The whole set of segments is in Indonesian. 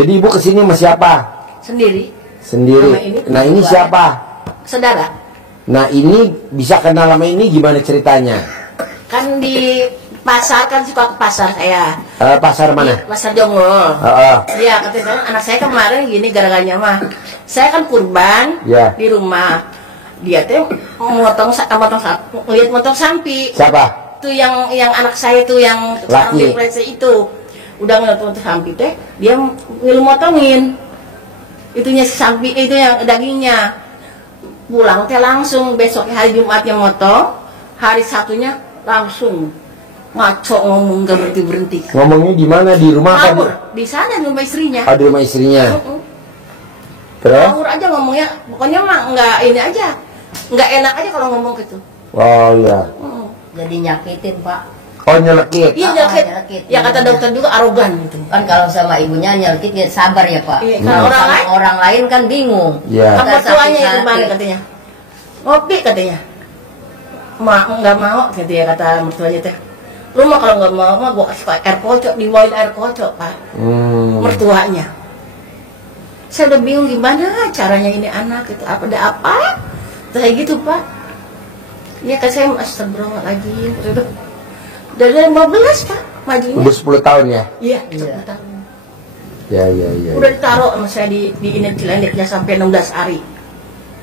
Jadi ibu kesini sama siapa? Sendiri. Sendiri. Nah ini siapa? Saudara. Nah ini bisa kenal sama ini gimana ceritanya? Kan di pasar, kan suka ke pasar saya. Pasar mana? Di Pasar Jonggol. Dia katanya anak saya kemarin gini gara-garanya mah. Saya kan kurban di rumah. Dia tuh motong sampi. Siapa? Itu yang anak saya tuh yang laki itu. Udah motong sampi teh, dia motongin. Itunya si sampi itu yang dagingnya. Pulang teh langsung besok hari Jumatnya motong, hari Sabtunya langsung ngaco ngomong gak berhenti. Ngomongnya di mana? Di rumah apa? Di sana di rumah istrinya. Di rumah istrinya. Terus? Ngawur aja ngomongnya, pokoknya mah nggak ini aja, nggak enak aja kalau ngomong gitu. Oh iya. Jadi nyakitin Pak. Oh nyelekit. Iya nyelekit. Ya kata dokter juga arogan gitu. Kan kalau sama ibunya nyelekit ya sabar ya Pak. Iya, kalau orang lain kan bingung. Iya. Mertuanya itu kemarin katanya. Ngopi katanya. Nggak mau katanya kata mertuanya teh. Lu mah kalau nggak mau mah gua kasih air kocok, dibawain air kocok Pak. Mertuanya. Saya udah bingung gimana caranya ini anak itu ada apa? Kayak gitu Pak. Iya kan saya astagfirullahaladzim. Dari 15 Pak majunya. Udah 10 tahun ya? Iya 10 tahun. Ya. Udah ditaruh sama saya di ini kliniknya sampai 16 hari.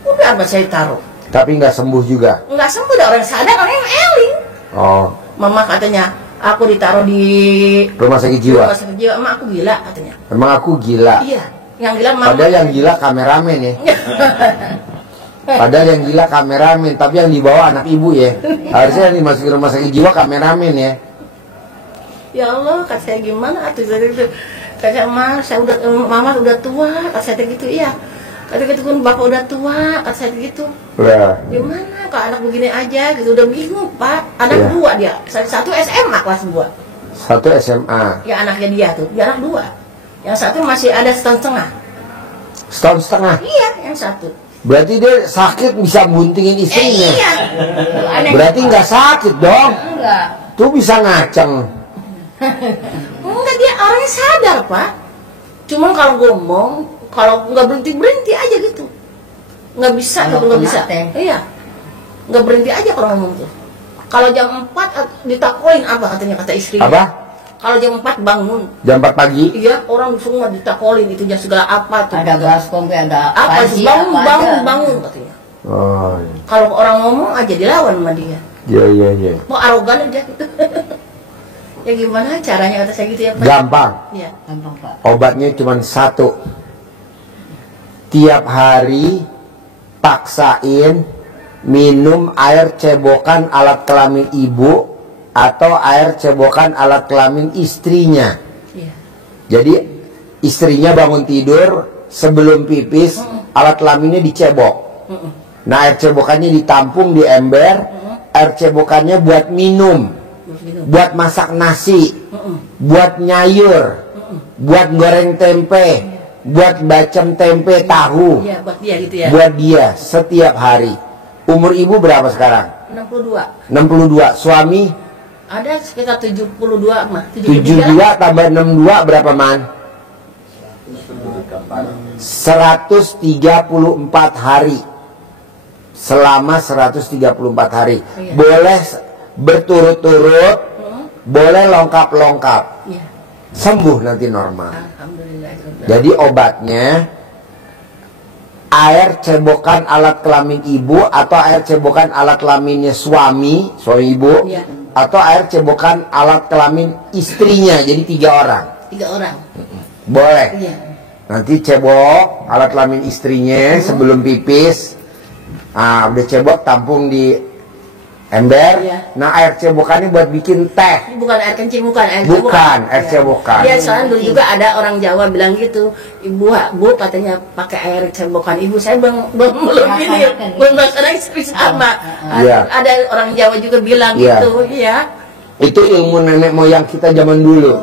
Udah apa saya taruh. Tapi nggak sembuh juga? Nggak sembuh, ada orang sadar, orang yang eling. Oh. Mama katanya, aku ditaruh di rumah sakit jiwa. Rumah sakit jiwa, emang aku gila katanya. Emang aku gila? Iya, yang gila mama. Padahal yang gila kameramen ya. Padahal yang gila kameramen, tapi yang dibawa anak ibu ya. Harusnya yang dimasukin rumah sakit jiwa kameramen ya. Ya Allah, kata saya gimana? Kata mama udah tua, kata saya gitu iya. Kata gitu kan bapak udah tua, kata saya gitu. Gimana kalau anak begini aja gitu, udah bingung Pak. Anak dua dia, satu SMA kelas 2. Satu SMA. Ya anaknya dia tuh, dia anak 2. Yang satu masih ada setahun setengah. Setahun setengah? Iya, yang satu. Berarti dia sakit bisa buntingin istrinya. Iya. Berarti nggak sakit dong? Enggak. Tuh bisa ngaceng. Enggak, dia orangnya sadar Pak. Cuma kalau ngomong, kalau nggak berhenti aja gitu. Nggak bisa, nggak bisa. Iya. Nggak berhenti aja kalau ngomong tuh. Kalau jam 4 ditakoin apa katanya kata istri. Apa? Kalau jam 4 bangun. Jam 4 pagi? Iya, orang semua ditakolin itunya segala apa tuh. Ada baskom, ada apa pagi, bangun katanya. Oh. Iya. Kalau orang ngomong aja dilawan sama dia. Iya. Mau arogan aja gitu. Ya gimana caranya kata saya gitu ya Pak? Gampang. Iya. Gampang Pak. Obatnya cuma satu. Tiap hari paksain minum air cebokan alat kelamin ibu atau air cebokan alat kelamin istrinya. Iya. Jadi istrinya bangun tidur sebelum pipis alat kelaminnya dicebok. Nah air cebokannya ditampung di ember. Air cebokannya buat minum, buat masak nasi, buat nyayur, buat goreng tempe, buat bacem tempe tahu. Iya, buat dia gitu ya. Buat dia setiap hari. Umur ibu berapa sekarang? 62. 62. Suami? Ada sekitar 72 mah. 72 tambah 62 berapa man? 134 hari. Selama 134 hari. Iya. Boleh berturut-turut, boleh lengkap-lengkap. Iya. Sembuh nanti normal. Alhamdulillah. Jadi obatnya air cebokan alat kelamin ibu atau air cebokan alat kelaminnya suami ibu, iya. Atau air cebokan alat kelamin istrinya. Jadi 3 orang. 3 orang. Boleh. Iya. Nanti cebok alat kelamin istrinya sebelum pipis. Udah cebok tampung di ember. Iya. Nah air cebokannya buat bikin teh. Bukan air kencing, bukan air Bukan air cebokan. Iya, soalnya dulu juga ada orang Jawa bilang gitu. Bu katanya pakai air cebokan. Ibu saya belum ini, belum masalah istri sama. Iya. Ada orang Jawa juga bilang Iya. gitu, iya. Itu ilmu nenek moyang kita zaman dulu.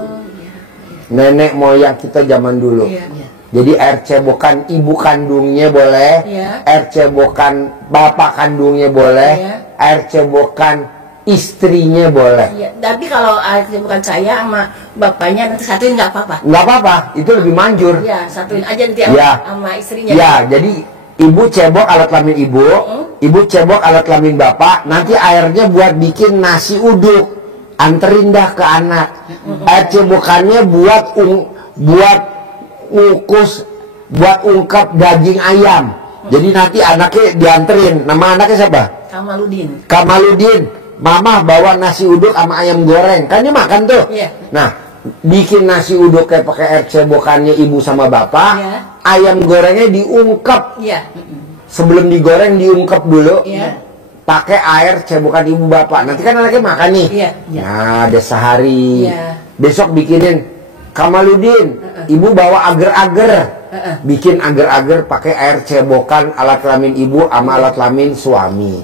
Nenek moyang kita zaman dulu. Iya. Jadi air cebokan ibu kandungnya boleh, Iya. air cebokan bapak kandungnya boleh, Iya. air cebokan istrinya boleh. Iya. Tapi kalau air cebokan saya sama bapaknya nanti satuin nggak apa-apa. Nggak apa-apa, itu lebih manjur. Ya, satuin aja nanti Ya. sama istrinya. Ya, jadi ibu cebok alat kelamin ibu cebok alat kelamin bapak, nanti airnya buat bikin nasi uduk, anterin dah ke anak. Air cebokannya buat ngukus, buat ungkep daging ayam. Jadi nanti anaknya dianterin. Nama anaknya siapa? Kamaludin. Mama bawa nasi uduk sama ayam goreng, kan dia makan tuh. Iya. Nah, bikin nasi uduk kayak pakai air cebokannya ibu sama bapak. Iya. Ayam gorengnya diungkep. Iya. Sebelum digoreng diungkep dulu. Iya. Pakai air cebokan ibu bapak. Nanti kan anaknya makan nih. Iya. Nah, ada sehari. Iya. Besok bikinin Kamaludin. Ibu bawa agar-agar. Bikin agar-agar pakai air cebokan alat kelamin ibu sama alat kelamin suami.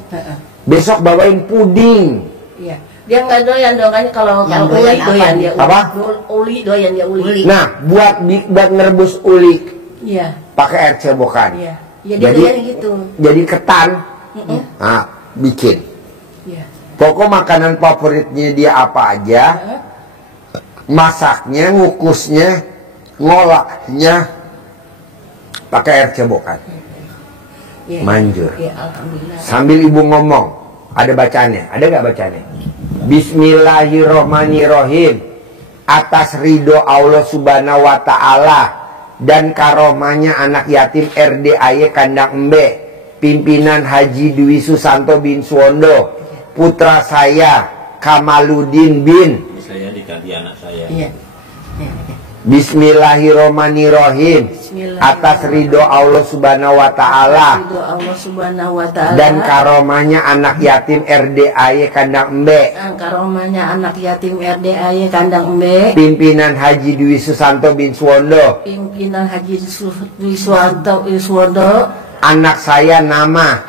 Besok bawain puding. Iya. Dia nggak doyan dong kan kalau Yang uli doyan doyan apa? dia. Apa? Uli doyan dia uli. Nah, buat ngerebus uli Iya. pakai air cebokan. Iya. Ya dia doyan gitu. Jadi ketan. Nah, bikin. Iya. Pokok makanan favoritnya dia apa aja. Masaknya, ngukusnya, ngolahnya pakai air cebokan. Iya. Manjur. Iya, alhamdulillah. Sambil ibu ngomong, ada bacaannya, ada nggak bacaannya? Bismillahirrohmanirrohim. Atas ridho Allah subhanahu wa ta'ala dan karomahnya anak yatim RDAY Kandang Embe, pimpinan Haji Dwi Susanto bin Suwondo, putra saya Kamaludin bin. Saya diganti anak saya. Iya. Bismillahirrohmanirrohim. Atas ridho Allah subhanahu wa ta'ala Ridho Allah subhanahu wa ta'ala dan karomahnya anak yatim RDAY Kandang Embe, karomahnya anak yatim RDAY Kandang Embe, pimpinan Haji Dwi Susanto bin Suwondo, pimpinan Haji Dwi Suwondo. anak saya nama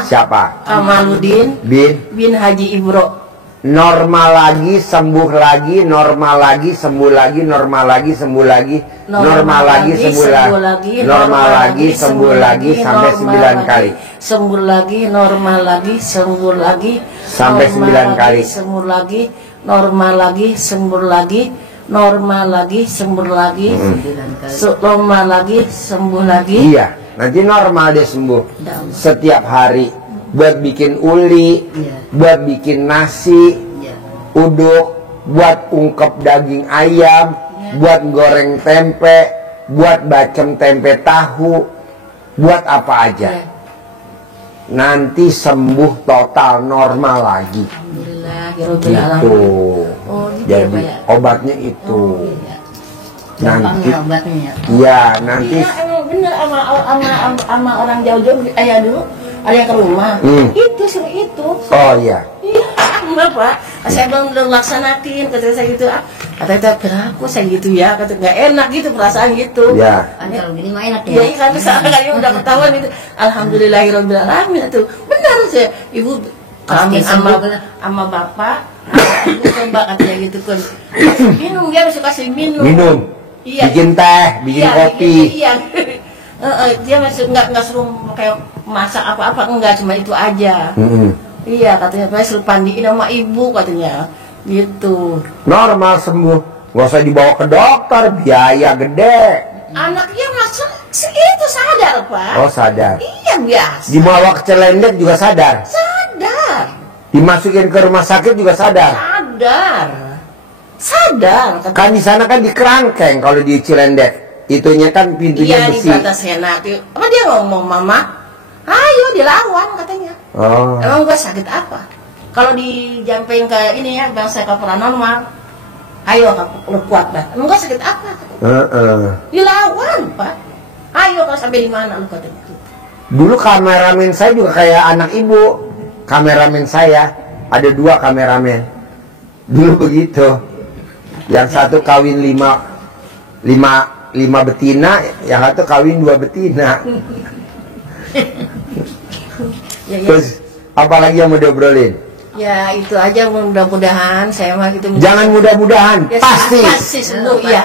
Siapa? Kamaludin bin Haji Ibro. normal lagi, sembuh lagi, normal lagi, sembuh lagi, normal lagi, sembuh lagi, normal lagi, sembuh lagi, normal lagi, sembuh lagi, sampai 9 kali. Sembuh lagi, normal lagi, sembuh lagi, Sampai 9 kali. Sembuh lagi, normal lagi, sembuh lagi, normal lagi, sembuh lagi, 9 kali. normal lagi, sembuh lagi. Iya, nanti normal dia sembuh. Setiap hari buat bikin uli, buat bikin nasi uduk, buat ungkep daging ayam, buat goreng tempe, buat bacem tempe tahu, buat apa aja. Nanti sembuh total, normal lagi. Alhamdulillah, Gitu. Oh, gitu ya, Jadi Pak, ya? obatnya itu. Nanti, Gampangnya obatnya. ya nanti. Iya, emang bener sama orang jauh-jauh ayah dulu ada yang ke rumah. Itu suruh itu. Oh iya. Iya, Bapak. Saya belum laksanakin, kata saya gitu. Kata kenapa saya gitu ya? Kata nggak enak gitu perasaan gitu. Ya. Kan kalau gini mah enak Iya, ya. kan misalnya kali udah ketahuan itu. Alhamdulillahirabbil alamin itu. Benar saya. Ibu kami sama bapak, ibu coba katanya gitu kan. Minum dia harus kasih minum. Minum. Iya. Bikin teh, bikin kopi. Iya. Dia masih nggak suruh kayak masak apa-apa, enggak, cuma itu aja. Iya, katanya saya suruh pandiin sama ibu katanya gitu. Normal sembuh, nggak usah dibawa ke dokter, biaya gede. Anaknya masuk itu sadar, Pak. Oh sadar. Iya, biasa. Dibawa ke Celendek juga sadar. Sadar. Dimasukin ke rumah sakit juga sadar. Sadar. Kan di sana kan di kerangkeng kalau di Cilendek. Itunya kan pintunya Iya, di besi. batas enak. Apa dia ngomong, Mama? Ayo dilawan katanya. Oh. Emang gua sakit apa? Kalau dijampein ke ini ya, bangsa ke paranormal. Ayo lu kuat banget. Emang gua sakit apa? Dilawan, Pak. Ayo kalau sampai di mana lu katanya. Dulu kameramen saya juga kayak anak ibu. Kameramen saya ada 2 kameramen. Dulu begitu. Yang satu kawin 5 betina, yang satu kawin 2 betina. Ya, ya. Terus apalagi yang mau diobrolin? Ya itu aja, mudah-mudahan saya mah gitu. Jangan mudah-mudahan, Ya, pasti. pasti sembuh, iya.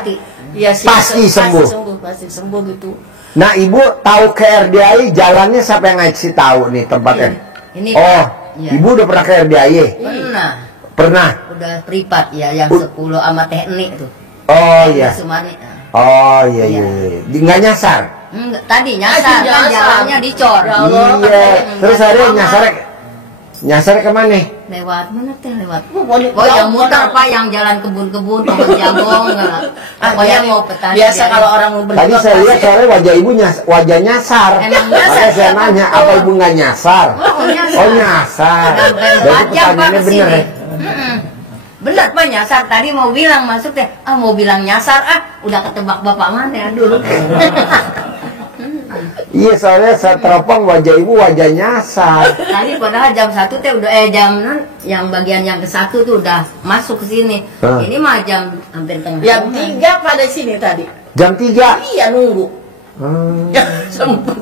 Iya, Pasti sembuh. Pasti sembuh gitu. Nah ibu tahu ke RDAY jalannya, siapa yang ngasih tahu nih tempatnya? Ini Oh, Iya. ibu udah pernah ke RDAY? pernah. Pernah? Udah privat ya, yang 10 sama teknik tuh. Oh iya. Sumani. Oh iya Iya. iya. Nggak nyasar? Enggak, tadi nyasar, kan nyasar. jalannya dicor. Ya Allah. Iya. Terus Nggak ada sama. nyasar kemana? Lewat mana teh lewat? Oh, yang muter Pak, yang jalan kebun-kebun, kebun jagung. Pokoknya mau petani. Biasa jadi- kalau orang mau Tadi berjuang saya lihat pasti- soalnya wajah ibu wajah nyasar. Emang Makanya nyasar, saya nanya, apa ibu nggak nyasar? Oh, nyasar. Oh nyasar. Sampai Berarti 4 jam Pak pertanyaannya bener kesini. ya? Bener Pak, nyasar. Tadi mau bilang masuk teh, mau bilang nyasar, udah ketebak bapak mana ya dulu. Iya soalnya saya teropong wajah ibu wajah nyasar. Tadi padahal jam 1 teh udah jam yang bagian yang ke-1 tuh udah masuk ke sini. Hah. Ini mah jam hampir tengah. Jam malam. 3 pada sini tadi. Jam 3. Iya nunggu. Hmm. Ya sempet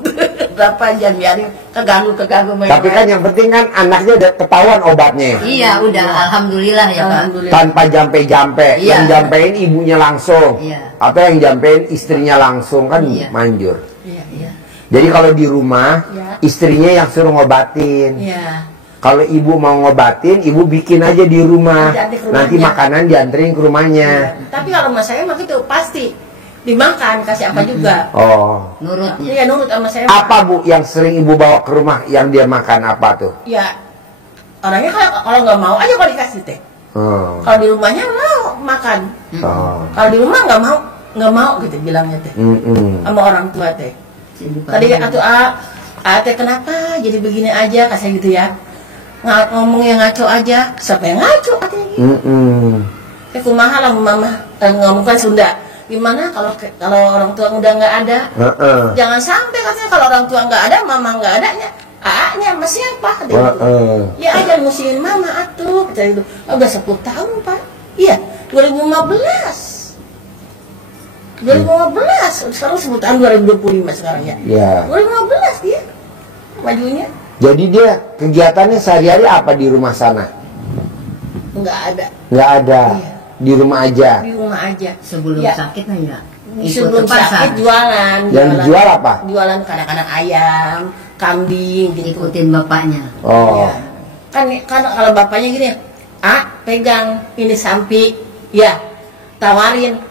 berapa jam biarin keganggu Tapi kan yang penting kan anaknya udah ketahuan obatnya. Iya, udah alhamdulillah ya Pak. Alhamdulillah. Tanpa jampe-jampe. Iya. Yang jampein ibunya langsung. Iya. Atau yang jampein istrinya langsung kan Iya. manjur. Iya, iya. Jadi kalau di rumah Iya. istrinya yang suruh ngobatin. Iya. Kalau ibu mau ngobatin, ibu bikin aja di rumah. Nanti ke rumahnya. Nanti makanan dianterin ke rumahnya. Tapi kalau mas saya mah itu pasti dimakan, kasih apa juga. Oh. Nurutnya. Iya nurut sama saya. Apa Bu yang sering ibu bawa ke rumah yang dia makan apa tuh? Ya orangnya kalau nggak mau aja kalau dikasih teh. Oh. Kalau di rumahnya mau makan. Oh. Kalau di rumah nggak mau gitu bilangnya teh. Mm-mm. Sama orang tua teh. Tadi atuh teh kenapa jadi begini aja kasih gitu ya. Ngomongnya ngaco aja. Siapa yang ngaco katanya gitu. Mm-mm. Kumaha lah mama ngomong kan Sunda. Gimana kalau orang tua udah nggak ada? Heeh. Jangan sampai katanya kalau orang tua nggak ada, mama nggak adanya, A-nya sama siapa? Katanya gitu. Heeh. Ya aja musingin mama atuh, kata itu. Udah 10 tahun Pak. Iya, 2015. 2015, sekarang 10 tahun 2025 sekarang ya. Ya. 2015 dia majunya Jadi dia kegiatannya sehari-hari apa di rumah sana? nggak ada Nggak ada. Iya. Di rumah aja. di rumah aja. Sebelum Ya. sakit aja. Sebelum sakit jualan. Yang dijual apa? Jualan kadang-kadang ayam, kambing gitu. Ikutin bapaknya. Oh. Ya. Kan kalau bapaknya gini, pegang ini sampi, ya tawarin,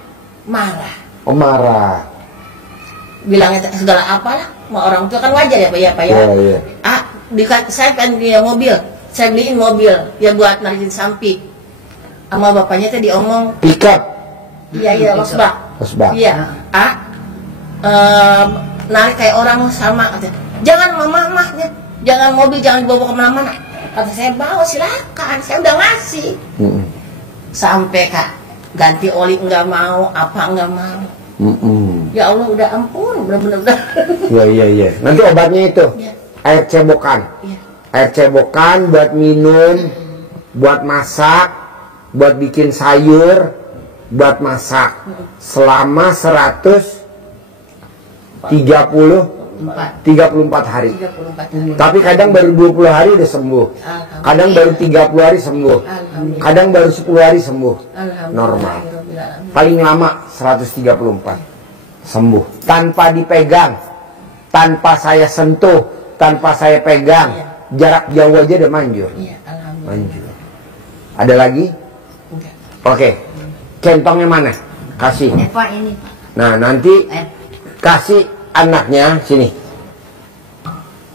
marah. Oh marah. Bilangnya segala apalah, mau orang tua kan wajar ya Pak ya Pak ya. Iya, iya. Saya pengen punya mobil, saya beliin mobil, ya buat narikin sampi. Sama bapaknya tadi omong, Pickup. iya losbak. Losbak. Iya, narik kayak orang sama katanya. Jangan mamahnya, jangan mobil, jangan dibawa kemana-mana. Kata saya bawa silakan, saya udah ngasih. Mm-mm. Sampai Kak ganti oli nggak mau, apa nggak mau. Mm-mm. Ya Allah udah ampun, bener-bener. Iya. Nanti obatnya itu Iya. air cebokan. Iya. Air cebokan buat minum, buat masak, buat bikin sayur, buat masak selama 34 hari. 34 hari. Tapi kadang baru 20 hari udah sembuh. Alhamdulillah. Kadang baru 30 hari sembuh. Alhamdulillah. Kadang baru 10 hari sembuh. Alhamdulillah. Normal. Alhamdulillah. Paling lama 134 sembuh. Tanpa dipegang, tanpa saya sentuh, tanpa saya pegang, jarak jauh aja udah manjur. Iya, alhamdulillah. Manjur. Ada lagi? Enggak. Oke. Centongnya mana? Kasih. Pak ini Pak. Nah, nanti kasih anaknya sini.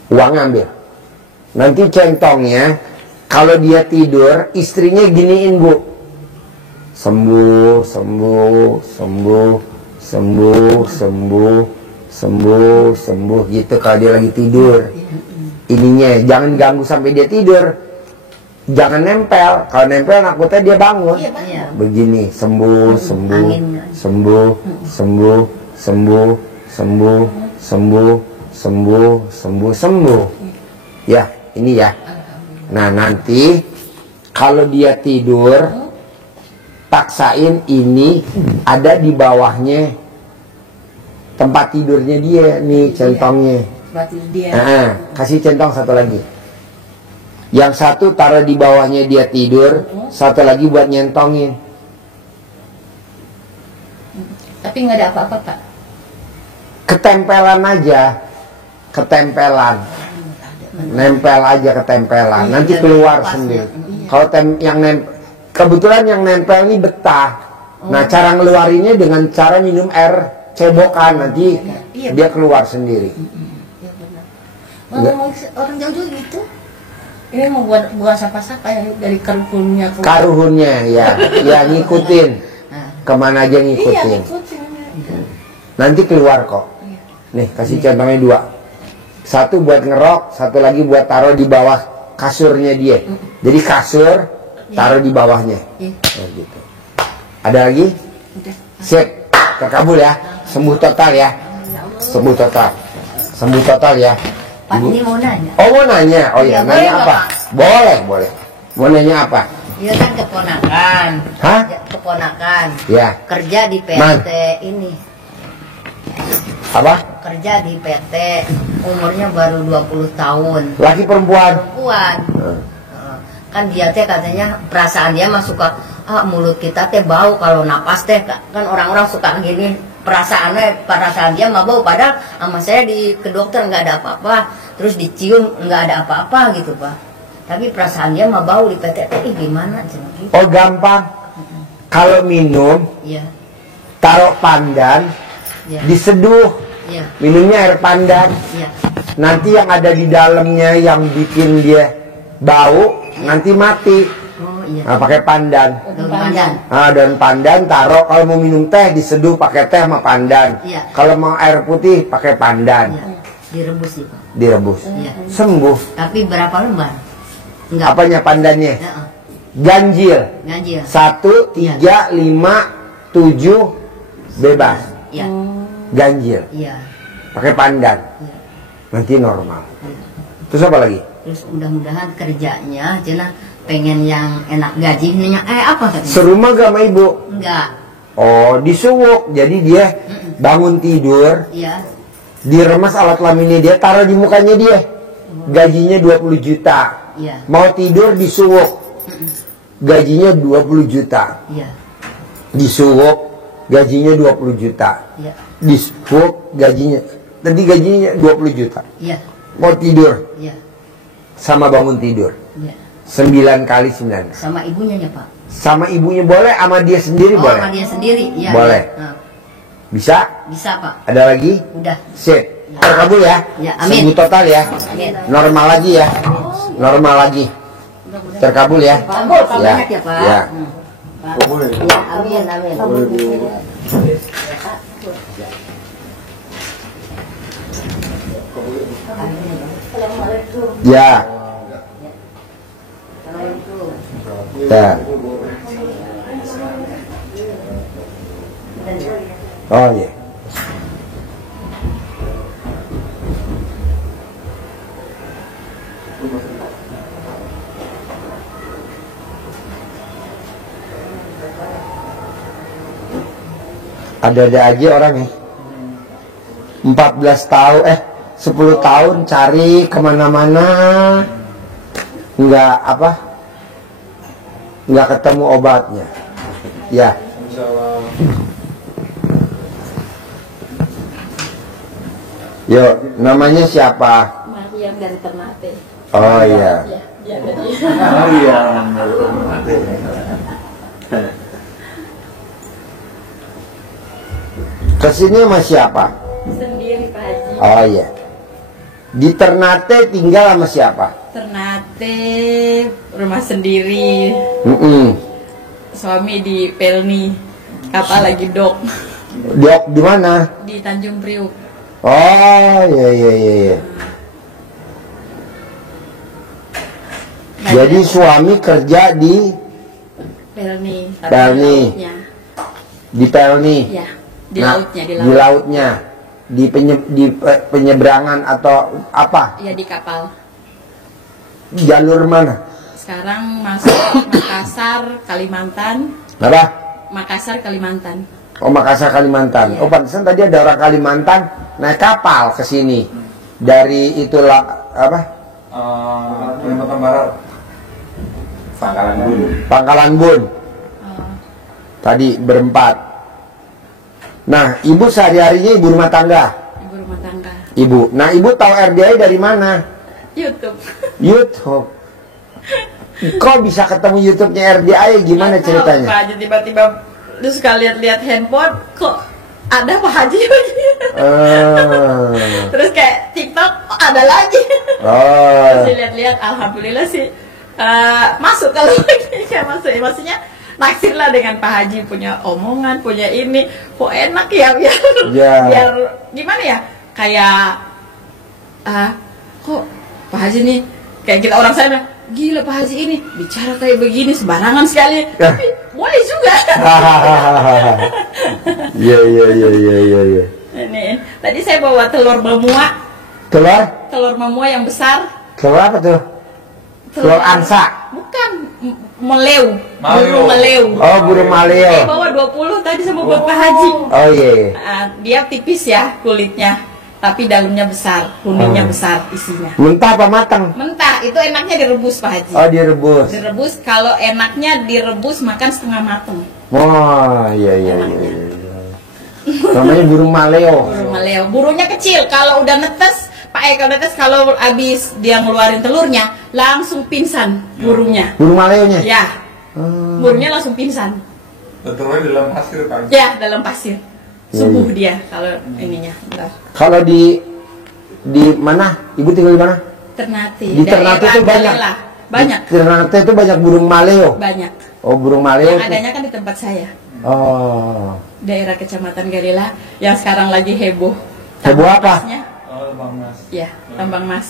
Uang ambil. Nanti centongnya kalau dia tidur, istrinya giniin, Bu. Sembuh, sembuh, sembuh, sembuh, sembuh, sembuh, sembuh gitu kalau dia lagi tidur. Ininya jangan ganggu sampai dia tidur. Jangan nempel. Kalau nempel takutnya dia bangun. Iya, Pak. Iya. Begini, sembuh, sembuh, Anginnya. sembuh, sembuh, sembuh, sembuh, sembuh, sembuh, sembuh, sembuh. Ya, ini ya. Nah, nanti kalau dia tidur, paksain ini ada di bawahnya tempat tidurnya dia nih centongnya. Berarti dia. Kasih centong satu lagi. Yang satu taruh di bawahnya dia tidur, satu lagi buat nyentongin. Tapi nggak ada apa-apa Pak. Ketempelan aja, ketempelan, nempel aja ketempelan. Nanti keluar sendiri. Kalau kebetulan yang nempel ini betah. Nah, cara ngeluarinnya dengan cara minum air cebokan, nanti Iya. dia keluar sendiri. Ya benar. Ngomong orang jauh-jauh gitu. Ini mau buang sampah-sampah yang dari karuhunnya keluar. Karuhunnya ya, ya ngikutin. Kemana aja Iya, ngikutin. ngikutin. Nanti keluar kok. Nih, kasih contohnya 2. Satu buat ngerok, satu lagi buat taruh di bawah kasurnya dia. Jadi kasur taruh di bawahnya. Iya. Oh, gitu. Ada lagi? Udah. Sip, terkabul ya. Sembuh total ya. Sembuh total. Sembuh total ya. Pak Ibu. ini mau nanya. Oh, mau nanya. Oh ya, Ya, boleh nanya nggak, apa? Pak? Boleh, boleh. Mau nanya apa? Dia kan keponakan. Hah? Ya, keponakan. Ya. Kerja di PT Man. ini. Apa? Kerja di PT. Umurnya baru 20 tahun. Laki perempuan? Perempuan. Kan dia teh katanya perasaan dia mah suka mulut kita teh bau kalau napas teh kan orang-orang suka gini perasaan dia mah bau padahal sama saya ke dokter nggak ada apa-apa terus dicium nggak ada apa-apa gitu Pak tapi perasaan dia mah bau di PT teh gimana gitu. Oh, gampang. Kalau minum, Iya taruh pandan, iya diseduh. iya Minumnya air pandan. iya Nanti yang ada di dalamnya yang bikin dia bau, nanti mati. oh iya Nah, pakai pandan. daun pandan Nah, daun pandan taruh. Kalau mau minum teh diseduh pakai teh sama pandan. Iya. Kalau mau air putih pakai pandan. iya direbus sih Pak Direbus. iya Sembuh. tapi berapa lembar enggak Apanya pandannya? Heeh. Ganjil. Ganjil 1, 3, 5, 7 bebas. iya Ganjil. iya Pakai pandan. iya Nanti normal. iya. Terus apa lagi? Terus mudah-mudahan kerjanya Cina pengen yang enak gajinya apa katanya? Serumah gak sama ibu? Enggak. Oh, disuwuk. Jadi dia bangun tidur, Iya. diremas alat kelaminnya dia, taruh di mukanya dia. Gajinya 20 juta. Iya. Mau tidur disuwuk. Gajinya 20 juta. Iya. Disuwuk, gajinya 20 juta. Iya. Disuwuk, gajinya. Tadi gajinya 20 juta. Iya. Mau tidur, Iya. sama bangun tidur. Iya. 9 kali 9. Sama ibunya ya, Pak. Sama ibunya boleh, sama dia sendiri Oh, boleh. sama dia sendiri. Iya. Boleh. Iya. Nah, Bisa? bisa, Pak. Ada lagi? Udah. Sip. Terkabul ya. Ya, amin. Sembuh total ya. Amin. Normal lagi ya. Normal lagi. Terkabul ya. Kabul, banyak ya, Pak. Ya. Pak. Ya, amin, amin. Ya. Ya. Oh iya. Ada-ada aja orang nih. 14 tahun, 10 tahun cari kemana-mana, nggak apa, nggak ketemu obatnya. Ya. Yuk, namanya siapa? Mariam dari Ternate. Oh iya. Ya, jadi Oh iya. Kesini sama siapa? sendiri Pak Haji. Oh iya. Di Ternate tinggal sama siapa? Ternate rumah sendiri. Suami Suami di Pelni. Kapal lagi dok Dok di mana? di Tanjung Priuk. Oh iya iya iya. Iya. Jadi suami kerja di Pelni. tapi Pelni. di lautnya. di Pelni. Ya, di Nah, lautnya, di di laut. lautnya, di penyeberangan atau apa? Ya di kapal. Jalur mana? Sekarang masuk Makassar, Kalimantan. Apa? Makassar, Kalimantan. Oh, Makassar Kalimantan. Iya. Oh, pantesan tadi ada orang Kalimantan naik kapal ke sini dari itulah apa? Kalimantan Barat. Pangkalan Bun. Pangkalan Bun. Oh, Tadi berempat. Nah, ibu sehari-harinya ibu rumah tangga. ibu rumah tangga. Ibu. Nah, ibu tahu RDI dari mana? YouTube. YouTube. kok bisa ketemu YouTube-nya RDI gimana Nggak tahu, ceritanya? Pak Haji tiba-tiba terus suka lihat-lihat handphone, kok ada Pak Haji? Terus kayak TikTok, oh, ada lagi. Oh. Terus lihat-lihat, alhamdulillah sih masuk kalau kayak masuk. Ya, maksudnya naksir lah dengan Pak Haji, punya omongan, punya ini, kok enak ya biar Ya. biar gimana ya? Kayak kok Pak Haji nih kayak kita orang saya bilang, gila Pak Haji ini bicara kayak begini sembarangan sekali. Ya. Tapi boleh juga. Iya. Ini tadi saya bawa telur memua, telur memua yang besar. Telur apa tuh? Telur angsa. Bukan, meleu. Maleo. Burung meleu. Oh, burung Saya maleo. bawa 20 tadi sama buat Pak Haji. Oh iya. Dia tipis ya kulitnya, tapi dalamnya besar, kuningnya besar isinya. Mentah apa matang? Mentah, itu enaknya direbus Pak Haji. Oh, direbus. Direbus, kalau enaknya direbus makan setengah mateng. Oh, iya. Namanya burung maleo. Burung maleo. Burungnya kecil, kalau udah netes, kalau habis dia ngeluarin telurnya, langsung pingsan burungnya. Burung maleonya. Ya, burungnya langsung pingsan. Betulnya dalam pasir Pak. Ya, dalam pasir. Subuh dia kalau ininya. Bentar. Kalau di mana? Ibu tinggal di mana? Ternate. Di Ternate Daerah itu banyak. Galela. Banyak. Di Ternate itu banyak burung maleo. Banyak. Oh, burung maleo. Yang tuh. adanya kan di tempat saya. Oh. Daerah Kecamatan Galela yang sekarang lagi heboh. Heboh apa? Tambang emasnya. Oh, Bang Mas. Ya, tambang emas.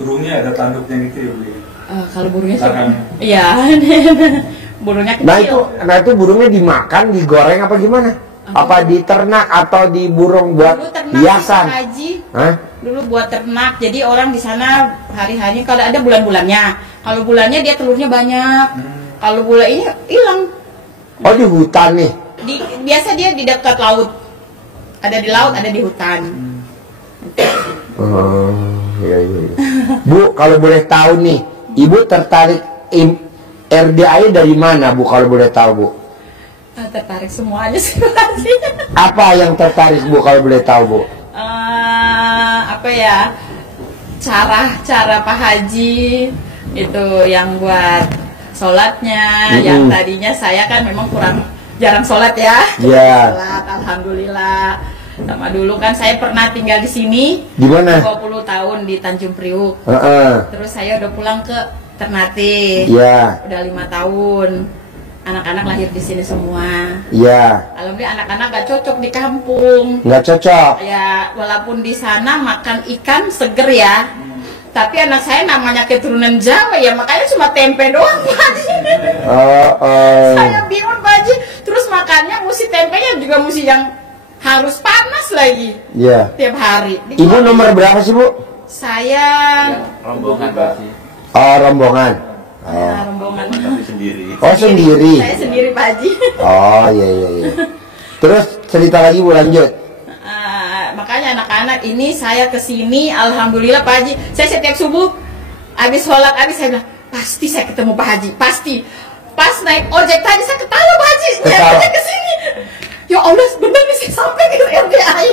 Burungnya ada tanduknya gitu ya, Bu. Kalau burungnya sih, Belakang. iya. Burungnya kecil. Nah itu burungnya dimakan, digoreng apa gimana? Apa diternak atau di burung buat Dulu ternak sih, hiasan? Pak Haji. Hah? Dulu buat ternak, jadi orang di sana hari-hari kalau ada bulan-bulannya. Kalau bulannya dia telurnya banyak. Kalau bulan ini hilang. Oh, di hutan nih. Biasa dia di dekat laut. Ada di laut, ada di hutan. Oh, iya. Bu, kalau boleh tahu nih, Ibu tertarik RDI dari mana, Bu, kalau boleh tahu, Bu? Tertarik semuanya sih Pak Haji. Apa yang tertarik, Bu, kalau boleh tahu, Bu? Apa ya, cara Pak Haji itu yang buat sholatnya, yang tadinya saya kan memang jarang sholat ya. Iya. Sholat, alhamdulillah. Sama dulu kan saya pernah tinggal di sini Di mana? 20 tahun di Tanjung Priuk. Terus saya udah pulang ke Ternate. Iya. Udah 5 tahun. Anak-anak lahir di sini semua. Iya. Alhamdulillah anak-anak gak cocok di kampung. Nggak cocok. Ya, walaupun di sana makan ikan seger ya. Tapi anak saya namanya keturunan Jawa ya, makanya cuma tempe doang Pak Haji. Saya bingung Pak Haji. Terus makannya mesti tempenya juga mesti yang harus panas lagi. Iya. Tiap hari. Ibu nomor berapa sih, Bu? Saya Rombongan Pak. Oh, rombongan. rombongan. Tapi sendiri. Oh, sendiri. Saya sendiri Pak Haji. Oh, iya. Terus cerita lagi, Bu, lanjut. Makanya anak-anak ini saya kesini, alhamdulillah Pak Haji. Saya setiap subuh habis sholat saya bilang pasti saya ketemu Pak Haji, pasti. Pas naik ojek tadi saya ketawa Pak Haji, naik Ketawa. ojek kesini. Ya Allah, bener bisa sampai ke RDI.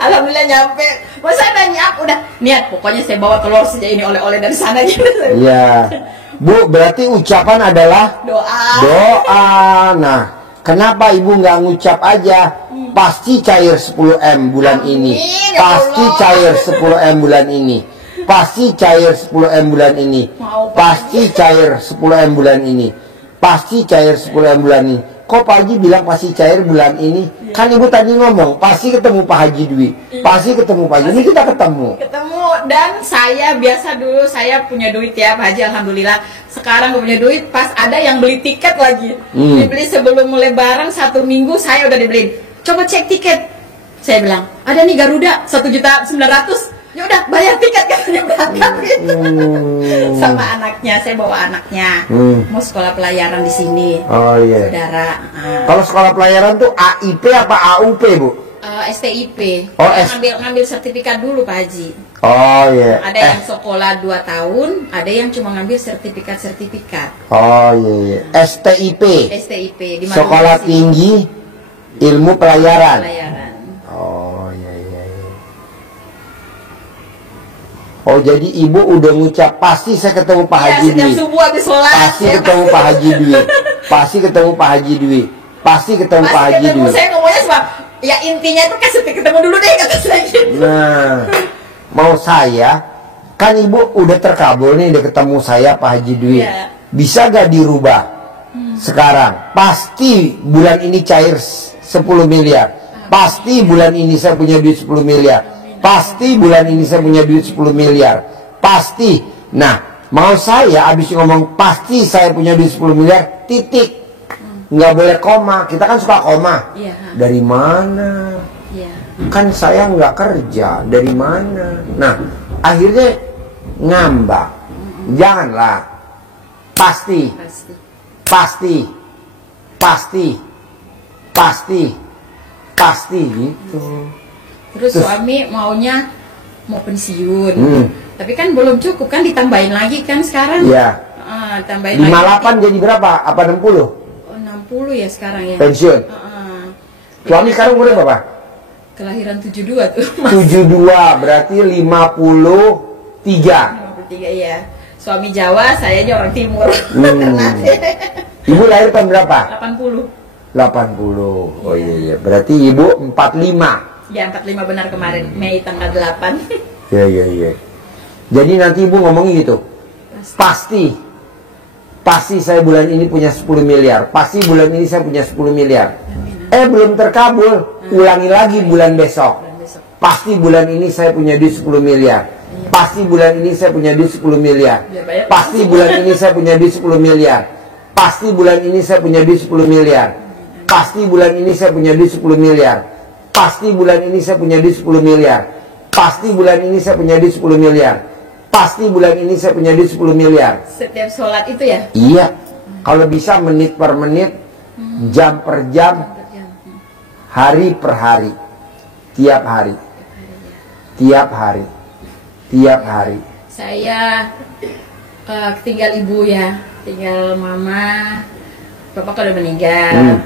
Alhamdulillah nyampe. Mas saya udah nyiap, udah niat. Pokoknya saya bawa telur saja ini oleh-oleh dari sana gitu. Iya. Bu, berarti ucapan adalah Doa. doa. Nah, kenapa Ibu nggak ngucap aja? Pasti cair 10M bulan ini. Amin, ya Pasti Allah. cair 10M bulan ini. Pasti cair 10M bulan ini. Mau, Pak Pasti cair 10M bulan ini. Pasti cair 10M bulan ini. Kok Pak Haji bilang pasti cair bulan ini? Kan Ibu tadi ngomong pasti ketemu Pak Haji Dwi. Pasti ketemu Pak Haji. Ini kita ketemu. Ketemu, dan saya biasa dulu saya punya duit ya Pak Haji, alhamdulillah. Sekarang gue punya duit, pas ada yang beli tiket lagi. Dibeli sebelum lebaran 1 minggu saya udah dibeliin. Coba cek tiket. Saya bilang, ada nih Garuda 1.900.000. Ya udah bayar tiket katanya berangkat gitu. Sama anaknya, saya bawa anaknya. Mau sekolah pelayaran di sini. Oh iya. Saudara. Kalau sekolah pelayaran tuh AIP apa AUP, Bu? STIP. Oh, ngambil sertifikat dulu Pak Haji. Oh iya. Ada yang sekolah 2 tahun, ada yang cuma ngambil sertifikat. Oh iya. STIP. STIP di Sekolah Madura sih. Tinggi Ilmu Pelayaran. Pelayaran. Oh iya. Oh, jadi ibu udah ngucap pasti saya ketemu Pak Ya, Haji setiap Dwi. subuh habis sholat. Pasti ya, ketemu Pak Haji Dwi. Pasti ketemu Pak Haji Dwi. Pasti ketemu Pak pasti Haji ketemu. Dwi. Saya ngomongnya cuma, ya intinya itu kasih ketemu dulu deh kata saya gitu. Nah, mau saya, kan ibu udah terkabul nih, udah ketemu saya Pak Haji Dwi. Iya. Bisa gak dirubah sekarang? Pasti bulan ini cair 10 miliar. Pasti bulan ini saya punya duit 10 miliar. Pasti bulan ini saya punya duit 10 miliar. Pasti. Nah, mau saya habis ngomong pasti saya punya duit 10 miliar, titik. Nggak boleh koma. Kita kan suka koma. Iya. Dari mana? Iya. Kan saya nggak kerja, dari mana? Nah, akhirnya ngambak. Janganlah. Pasti, Pasti. pasti, pasti, pasti, pasti gitu. Terus suami maunya mau pensiun. Hmm. Tapi kan belum cukup kan, ditambahin lagi kan sekarang. Ya, Tambahin lagi. 58 jadi berapa? Apa 60? Oh, 60 ya sekarang ya. Pensiun. Suami sekarang umurnya berapa? Kelahiran 72 tuh. 72, berarti 53. 53 ya. Suami Jawa, saya aja orang Timur. Ibu lahir tahun berapa? 80. 80. Oh iya iya. Berarti ibu 45. Ya 45 benar kemarin, Mei tanggal 8. Iya iya iya. Jadi nanti ibu ngomongin gitu. Pasti. Pasti saya bulan ini punya 10 miliar. Pasti bulan ini saya punya 10 miliar. Belum terkabul. Ulangi lagi bulan besok. Pasti bulan ini saya punya duit 10 miliar. Pasti bulan ini saya punya duit 10 miliar. Pasti bulan ini saya punya duit 10 miliar. Pasti bulan ini saya punya duit 10 miliar. Pasti bulan ini saya punya duit 10 miliar. Pasti bulan ini saya punya duit 10 miliar. Pasti bulan ini saya punya duit 10 miliar. Pasti bulan ini saya punya duit 10 miliar. Setiap sholat itu ya? Iya. Kalau bisa menit per menit, jam per jam, hari per hari, tiap hari, tiap hari, tiap hari. Saya tinggal ibu ya, tinggal mama, bapak kan udah meninggal.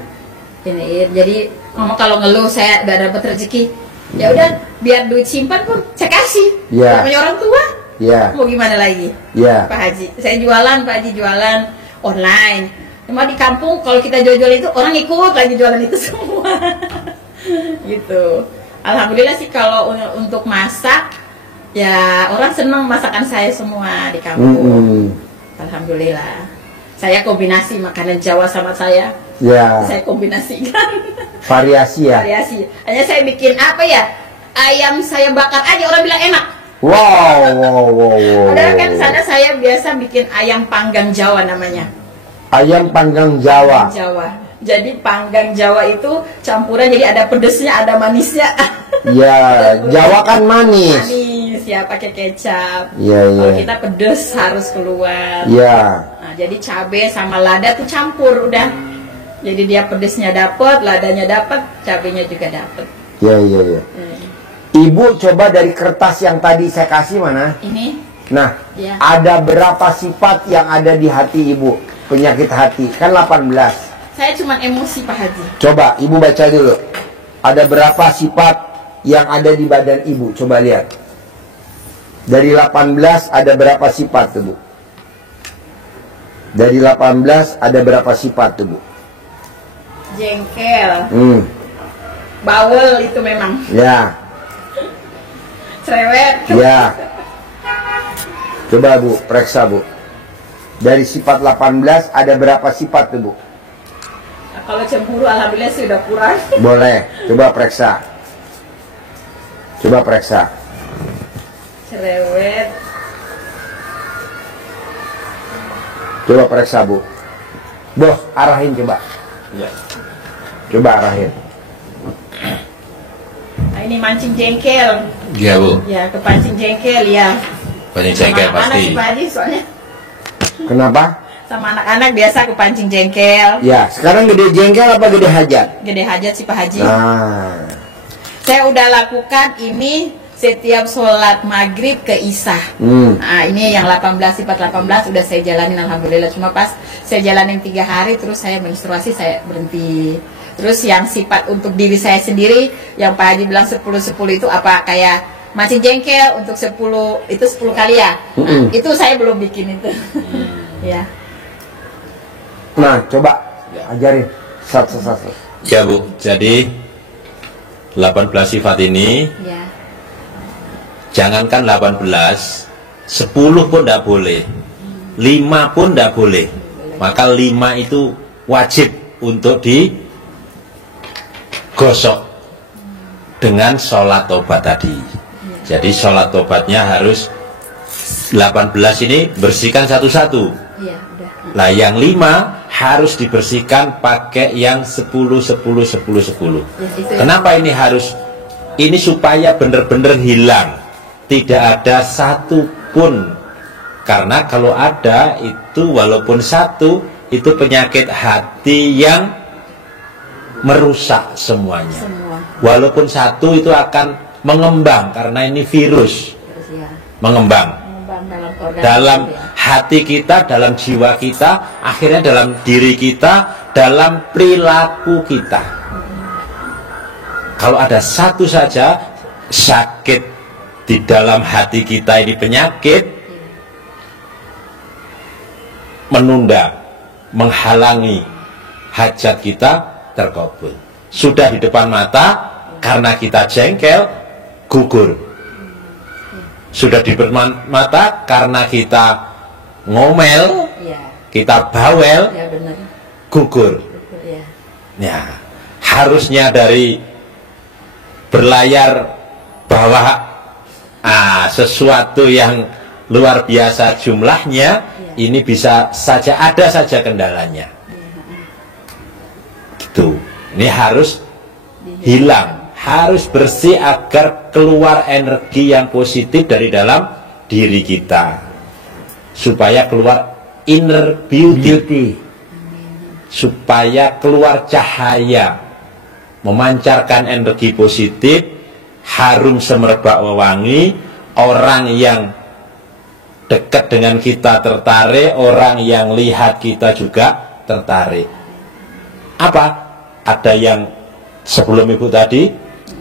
Ini, jadi mama kalau ngeluh saya gak dapat rezeki, ya udah biar duit simpan pun saya kasih. Ya. Namanya orang tua, Ya, mau gimana lagi? ya. Pak Haji, saya jualan, Pak Haji jualan online. Cuma di kampung kalau kita jual-jual itu orang ikut lagi jualan itu semua. Gitu. Alhamdulillah sih kalau untuk masak ya orang senang masakan saya semua di kampung. Alhamdulillah. Saya kombinasi makanan Jawa sama saya. Ya. Saya kombinasikan. Variasi ya. Variasi. Hanya saya bikin apa ya? Ayam saya bakar aja orang bilang enak. Wow, wow, wow, wow. Padahal kan sana saya biasa bikin ayam panggang Jawa namanya. Ayam panggang Jawa. Jawa. Jadi panggang Jawa itu campuran, jadi ada pedesnya, ada manisnya. Ya, Jawa kan manis. Manis ya, pakai kecap. Iya, iya. Kalau kita pedes harus keluar. Ya. Nah, jadi cabai sama lada tuh campur udah. Jadi dia pedesnya dapat, ladanya dapat, cabainya juga dapat. Ya, ya, ya. Ibu coba dari kertas yang tadi saya kasih mana? Ini Nah, Ya. ada berapa sifat yang ada di hati ibu? Penyakit hati, kan 18. saya cuma emosi Pak Haji. Coba ibu baca dulu. Ada berapa sifat yang ada di badan ibu? Coba lihat. Dari 18 ada berapa sifat tuh, Bu? Dari 18 ada berapa sifat tuh, Bu? Jengkel, Bawel itu memang. Ya, Cerewet. ya. Coba Bu, periksa Bu. Dari sifat 18 ada berapa sifat tuh Bu? Nah, kalau cemburu alhamdulillah sudah kurang. Boleh, coba periksa. Coba periksa. Cerewet. Coba periksa Bu. Bos, arahin coba. Iya. Coba arahin. Nah, ini mancing jengkel. Iya, Bu. Ya, kepancing jengkel ya. Banyak jengkel Sama anak pasti. sih Pak Haji soalnya. Kenapa? Sama anak-anak biasa kepancing jengkel. Ya, sekarang gede jengkel apa gede hajat? Gede hajat sih Pak Haji. Nah, Saya udah lakukan ini setiap sholat maghrib ke Isya. Nah, ini yang 18 sifat 18 udah saya jalanin alhamdulillah. Cuma pas saya jalanin 3 hari terus saya menstruasi, saya berhenti. Terus yang sifat untuk diri saya sendiri yang Pak Haji bilang 10-10 itu apa kayak mancing jengkel untuk 10 itu 10 kali ya. Nah, itu saya belum bikin itu. Ya. Nah, coba ajarin satu-satu. Ya Bu, jadi 18 sifat ini Ya. jangankan 18, 10 pun tidak boleh, 5 pun tidak boleh. Maka 5 itu wajib untuk digosok dengan sholat tobat tadi. Jadi sholat tobatnya harus 18 ini bersihkan satu-satu. Iya, udah. Lah yang 5 harus dibersihkan pakai yang 10, 10, 10, 10. Ya, itu ya. Kenapa ini harus? Ini supaya benar-benar hilang, tidak ada satu pun. Karena kalau ada itu walaupun satu, itu penyakit hati yang merusak semuanya. Semua. Walaupun satu itu akan mengembang karena ini virus Terus ya. mengembang Mengembang dalam organ dalam tubuh ya. hati kita, dalam jiwa kita, akhirnya dalam diri kita, dalam perilaku kita. Kalau ada satu saja sakit di dalam hati kita ini penyakit, menunda, menghalangi hajat kita terkabul. Sudah di depan mata, karena kita jengkel, gugur. Sudah di depan mata, karena kita ngomel, Ya. kita bawel, Ya benar. gugur. Betul ya. Ya, harusnya dari berlayar bahwa sesuatu yang luar biasa jumlahnya, ini bisa saja ada saja kendalanya. Gitu. Ini harus hilang, harus bersih agar keluar energi yang positif dari dalam diri kita, supaya keluar inner beauty. Supaya keluar cahaya, memancarkan energi positif, harum semerbak wewangi, orang yang dekat dengan kita tertarik, orang yang lihat kita juga tertarik. Apa? Ada yang sebelum Ibu tadi,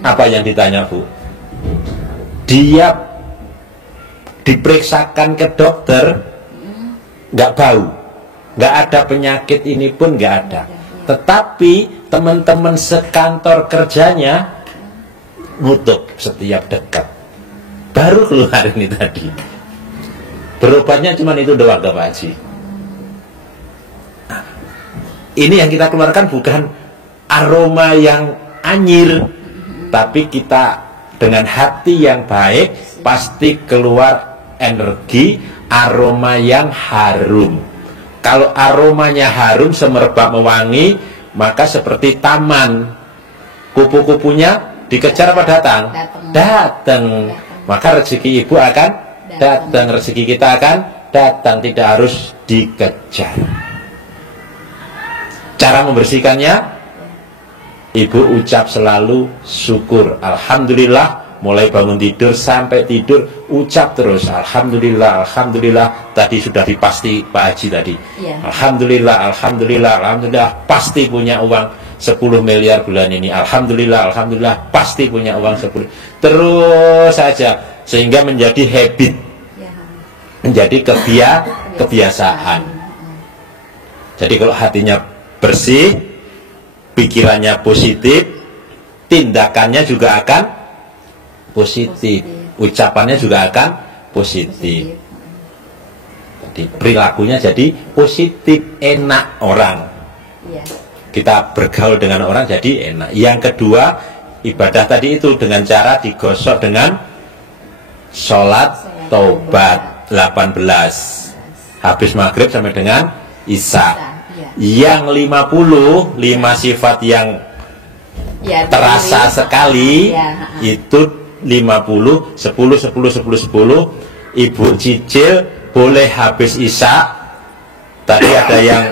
apa yang ditanya Bu? Dia diperiksakan ke dokter, nggak bau, nggak ada penyakit ini pun nggak ada. Tetapi teman-teman sekantor kerjanya ngutuk setiap dekat. Baru keluar ini tadi. Berobatnya cuma itu doang Pak Haji. Nah, ini yang kita keluarkan bukan aroma yang anyir, tapi kita dengan hati yang baik pasti keluar energi aroma yang harum. Kalau aromanya harum semerbak mewangi, maka seperti taman, kupu-kupunya dikejar apa datang? Datang. Maka rezeki ibu akan datang, rezeki kita akan datang, tidak harus dikejar. Cara membersihkannya, ibu ucap selalu syukur, alhamdulillah. Mulai bangun tidur sampai tidur ucap terus alhamdulillah, alhamdulillah. Tadi sudah dipasti Pak Haji tadi Ya. alhamdulillah, alhamdulillah, alhamdulillah. Pasti punya uang 10 miliar bulan ini, alhamdulillah, alhamdulillah. Pasti punya uang 10. Terus saja sehingga menjadi habit, Ya. menjadi kebiasaan. Jadi kalau hatinya bersih, pikirannya positif, tindakannya juga akan positif, ucapannya juga akan positif. Jadi perilakunya jadi positif, enak orang. Ya. Kita bergaul dengan orang jadi enak. Yang kedua, ibadah tadi itu dengan cara digosok dengan sholat taubat 18 habis maghrib sampai dengan isya. Yang 5 sifat yang Ya, terasa sekali Ya. itu 50, 10, 10, 10, 10. Ibu cicil boleh habis isya. Tadi ada yang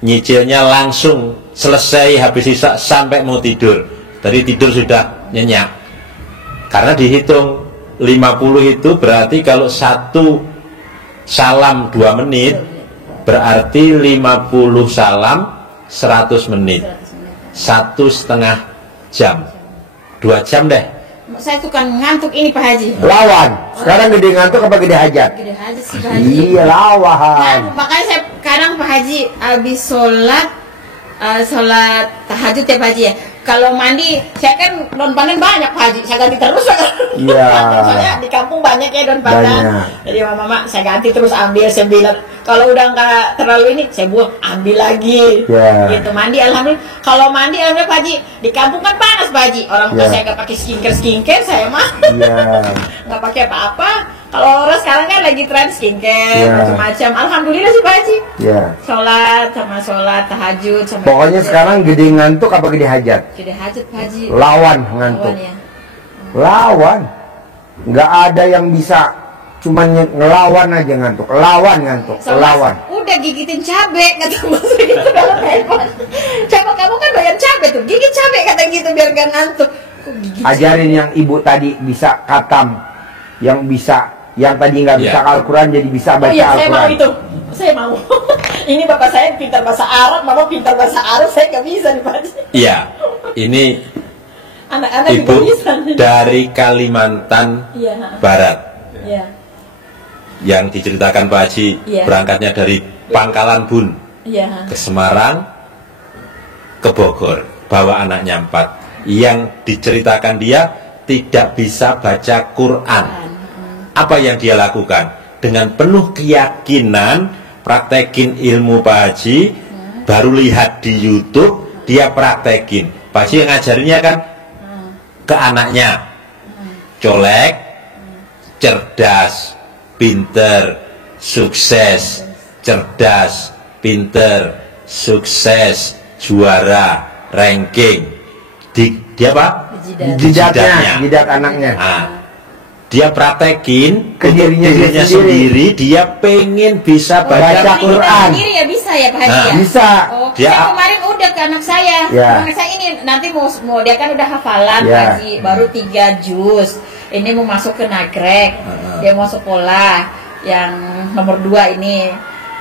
nyicilnya langsung selesai habis isya sampai mau tidur. Tadi tidur sudah nyenyak. Karena dihitung 50 itu berarti kalau satu salam 2 menit, berarti 50 salam 100 menit. 1,5 jam, 2 jam deh. Saya suka ngantuk ini Pak Haji. Lawan. Sekarang gede ngantuk apa gede hajat? Gede aja sih Pak Haji. Iya, lawan. Nah, makanya saya kadang Pak Haji habis sholat tahajud ya Pak Haji ya. Kalau mandi, saya kan daun pandan banyak Pak Haji, saya ganti terus. Iya. Soalnya di kampung banyak ya daun pandan. Banyak. Jadi mama saya ganti terus ambil 9. Kalau udah nggak terlalu ini, saya buang, ambil lagi. Iya. Gitu mandi alhamdulillah. Kalau mandi alhamdulillah Pak Haji, di kampung kan panas Pak Haji. Orang tua Iya. saya nggak pakai skincare, saya mah Iya. nggak pakai apa-apa. Kalau orang sekarang kan lagi tren skincare Iya. macam-macam. Alhamdulillah sih Pak Haji. Iya. Sholat tahajud sama Pokoknya sekarang gede ngantuk apa gede hajat? gede hajat Pak Haji. Lawan ngantuk. Lawan, ya. Lawan. Nggak ada yang bisa cuman ngelawan aja ngantuk. Lawan ngantuk. Sama Lawan. udah gigitin cabe kata mas gitu dalam handphone. Coba kamu kan doyan cabe tuh, gigit cabe kata gitu biar gak ngantuk. Kok gigit Ajarin yang ibu tadi bisa katam, yang tadi nggak bisa Ya. Al-Quran jadi bisa baca Oh iya, saya mau Al-Quran. itu. Saya mau. Ini bapak saya pintar bahasa Arab, mama pintar bahasa Arab, saya nggak bisa nih Pak Haji. Iya, ini Anak-anak juga Ibu bisa. dari Kalimantan Iya. Barat Iya. yang diceritakan Pak Haji Iya. berangkatnya dari Pangkalan Bun Iya. ke Semarang ke Bogor, bawa anaknya 4. Yang diceritakan dia tidak bisa baca Quran. Apa yang dia lakukan? Dengan penuh keyakinan praktekin ilmu Pak Haji, baru lihat di YouTube, dia praktekin. Pak Haji yang ngajarinnya kan ke anaknya, colek, cerdas, pinter, sukses, cerdas, pinter, sukses, juara, ranking. Dia apa? Jidatnya, jidat anaknya. Nah, dia praktekin Ke untuk dirinya dia sendiri. Dia pengen bisa Baca baca Quran. Quran. Sendiri ya bisa ya Pak Haji Nah, ya? Bisa. Oh, Dia- saya kemarin udah ke anak saya. Ya. Anak saya ini nanti mau dia kan udah hafalan Ya. Pak Haji, baru 3 juz. Ini mau masuk ke nagrek. Dia mau sekolah yang nomor 2 ini.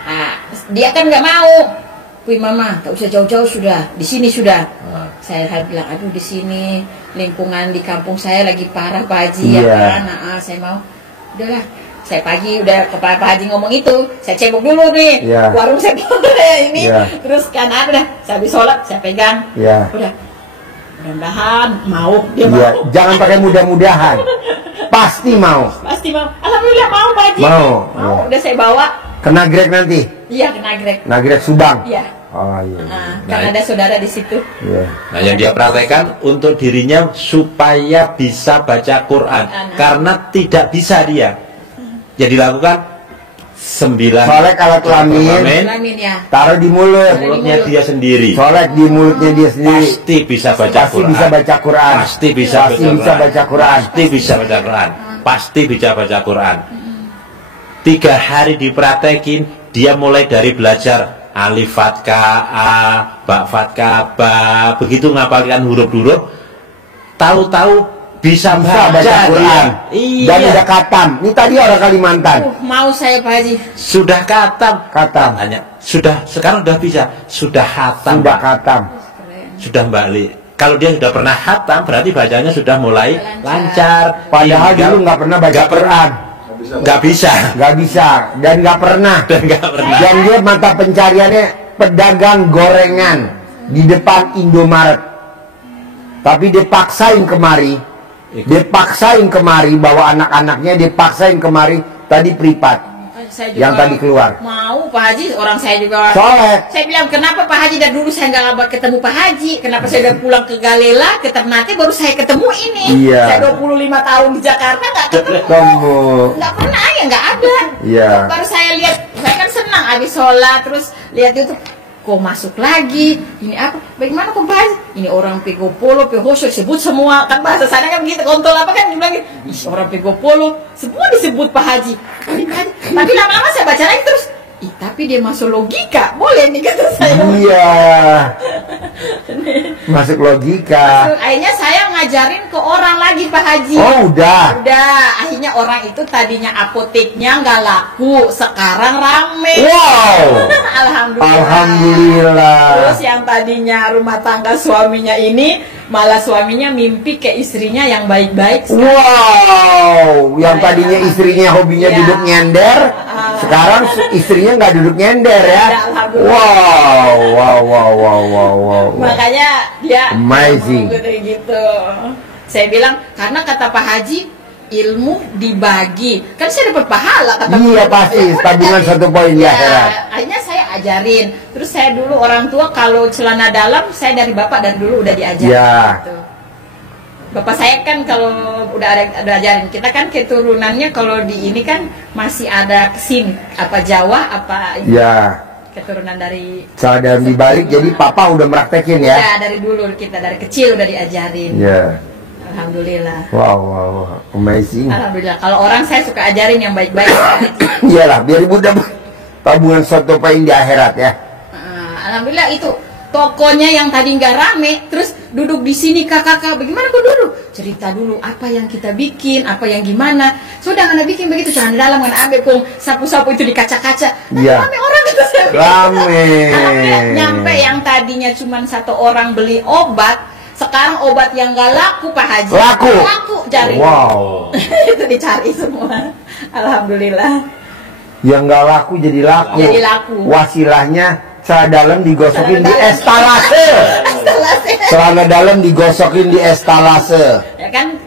Nah, dia kan nggak mau. Wih mama, tak usah jauh-jauh sudah, di sini sudah. Saya bilang, aduh di sini lingkungan di kampung saya lagi parah Pak Haji ya Iya. kan. Nah, saya mau, udahlah. Saya pagi udah ke Pak Haji ngomong itu, saya cebok dulu nih, Iya. warung saya ini. Iya. Terus kan udah, saya habis sholat, saya pegang. Iya. Udah, mudah-mudahan mau dia Iya, mau. jangan pakai mudah-mudahan. Pasti mau. Pasti mau. Alhamdulillah mau Pak Haji. Mau, Mau. iya. Udah saya bawa. Ke Nagrek nanti. Iya ke nagrek. Nagrek Subang. Iya. Oh iya. Nah, Nah, kan ada saudara di situ. Iya. Nah, yang dia praktekkan untuk dirinya supaya bisa baca Quran. Karena tidak bisa dia. Jadi lakukan 9 Solek alat kelamin. Amin ya. Taruh di mulut. mulutnya dia sendiri. Solek di mulutnya dia sendiri. Pasti bisa baca Pasti Quran. bisa baca Quran. Pasti bisa Pasti bisa baca Quran. Pasti bisa baca Quran. Pasti bisa baca Quran. 3 hari dipraktekin, dia mulai dari belajar alif fathah a, ba fathah ba, begitu ngapalkan huruf-huruf, tahu-tahu bisa Bisa baca dia. Quran. Iya. Dan udah katam. Ini tadi orang Kalimantan. Mau saya Pak Haji. Sudah katam. Katam. Hanya sudah sekarang udah bisa, sudah hatam. Sudah Pak. katam. Sudah balik. Kalau dia sudah pernah hatam, berarti bacanya sudah mulai lancar. Padahal Tinggal- dulu nggak pernah baca nggak Quran. nggak bisa. Nggak bisa. Dan nggak pernah. Dan nggak pernah. Dan dia mata pencariannya pedagang gorengan di depan Indomaret. Tapi dia paksain kemari. Dia paksain kemari bawa anak-anaknya, dia paksain kemari tadi privat Saya yang tadi keluar. Mau Pak Haji, orang saya juga. Solek. Saya bilang kenapa Pak Haji dari dulu saya nggak ketemu Pak Haji? Kenapa saya udah pulang ke Galela, ke Ternate baru saya ketemu ini? Iya. Saya 25 tahun di Jakarta nggak ketemu. Kamu. Nggak pernah ya, nggak ada. Iya. Baru saya lihat, saya kan senang habis sholat terus lihat YouTube. Kok masuk lagi? Ini apa? Bagaimana kok Pak Haji? Ini orang Pego Polo, Pehoso sebut semua kan bahasa sana kan gitu kontol apa kan dibilang, ih orang Pego Polo semua disebut Pak Haji. Tapi lama-lama saya baca lagi terus, tapi dia masuk logika, boleh nih kata saya. Iya. Masuk logika. Terus akhirnya saya ngajarin ke orang lagi Pak Haji. Oh, udah. Udah, akhirnya orang itu tadinya apoteknya nggak laku, sekarang rame. Wow. Alhamdulillah. Alhamdulillah. Terus yang tadinya rumah tangga suaminya ini, malah suaminya mimpi ke istrinya yang baik-baik. Wow, yang tadinya istrinya hobinya Iya. duduk nyender, sekarang istrinya nggak duduk nyender ya. Alhamdulillah. Wow. Makanya dia Amazing. gitu. Saya bilang karena kata Pak Haji ilmu dibagi, kan saya dapat pahala kata Iya Pak. pasti, Ya, udah tabungan jadi. satu poin di Ya, akhirat. akhirnya saya ajarin. Terus saya dulu orang tua kalau celana dalam saya dari bapak dari dulu udah diajarin. Ya. Gitu. Bapak saya kan kalau udah ajarin kita kan keturunannya kalau di ini kan masih ada sing apa Jawa apa Ya, keturunan dari salah dalam dibalik, jadi papa udah meraktekin ya. ya dari dulu kita dari kecil udah diajarin. Ya, Alhamdulillah. wow, amazing. Alhamdulillah. Kalau orang saya suka ajarin yang baik-baik. Iyalah, biar ibu dapat tabungan satu poin di akhirat ya. Alhamdulillah itu tokonya yang tadi nggak rame, terus duduk di sini kakak, bagaimana kok dulu? Cerita dulu apa yang kita bikin, apa yang gimana. Sudah anak bikin begitu, jangan di dalam kan ambil kong sapu-sapu itu di kaca-kaca. Iya. Rame orang itu saya bilang. Rame. Alhamdulillah, nyampe yang tadinya cuma satu orang beli obat, sekarang obat yang nggak laku Pak Haji. Laku cari. Wow. Itu dicari semua. Alhamdulillah. Yang nggak laku jadi laku. Jadi laku. Wasilahnya celana dalam digosokin di estalase. Celana dalam digosokin di estalase. Ya kan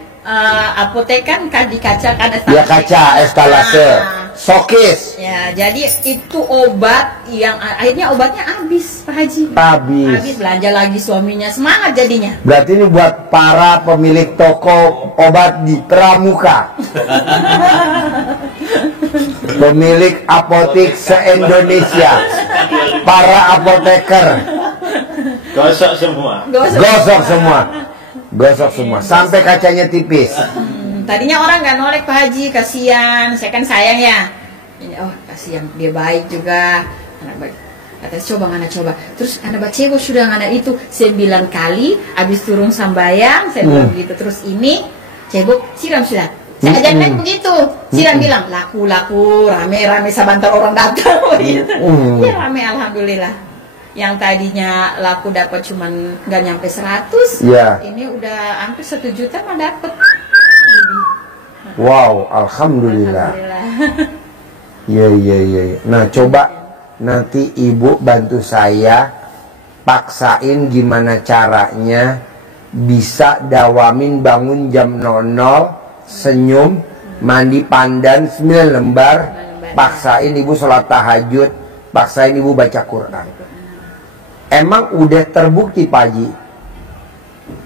apotek kan di kaca kan Ya kaca estalase. Nah, Sokis. ya jadi itu obat yang akhirnya obatnya habis Pak Haji. Habis belanja lagi suaminya semangat jadinya. Berarti ini buat para pemilik toko obat di Pramuka. Pemilik apotek se-Indonesia. Para apoteker. Gosok semua. Gosok semua. Sampai kacanya tipis. Tadinya orang nggak nolak Pak Haji, kasihan. Saya kan sayang ya. Oh kasihan, dia baik juga. Anak baik. Kata coba. Terus anak baca sudah anak itu 9 kali. Habis turun sambayang, saya bilang begitu. Terus ini cebok siram sudah. Saya ajarkan begitu. Siram bilang laku, rame sabantar orang datang. Begitu. Ya rame alhamdulillah. Yang tadinya laku dapat cuman nggak nyampe 100, Ya. ini udah hampir 1 juta mah dapat. Wow, alhamdulillah. Iya. Nah, coba nanti ibu bantu saya paksain gimana caranya bisa dawamin bangun jam 00, senyum, mandi pandan 9 lembar, paksain ibu sholat tahajud, paksain ibu baca Quran. Emang udah terbukti Pak Haji,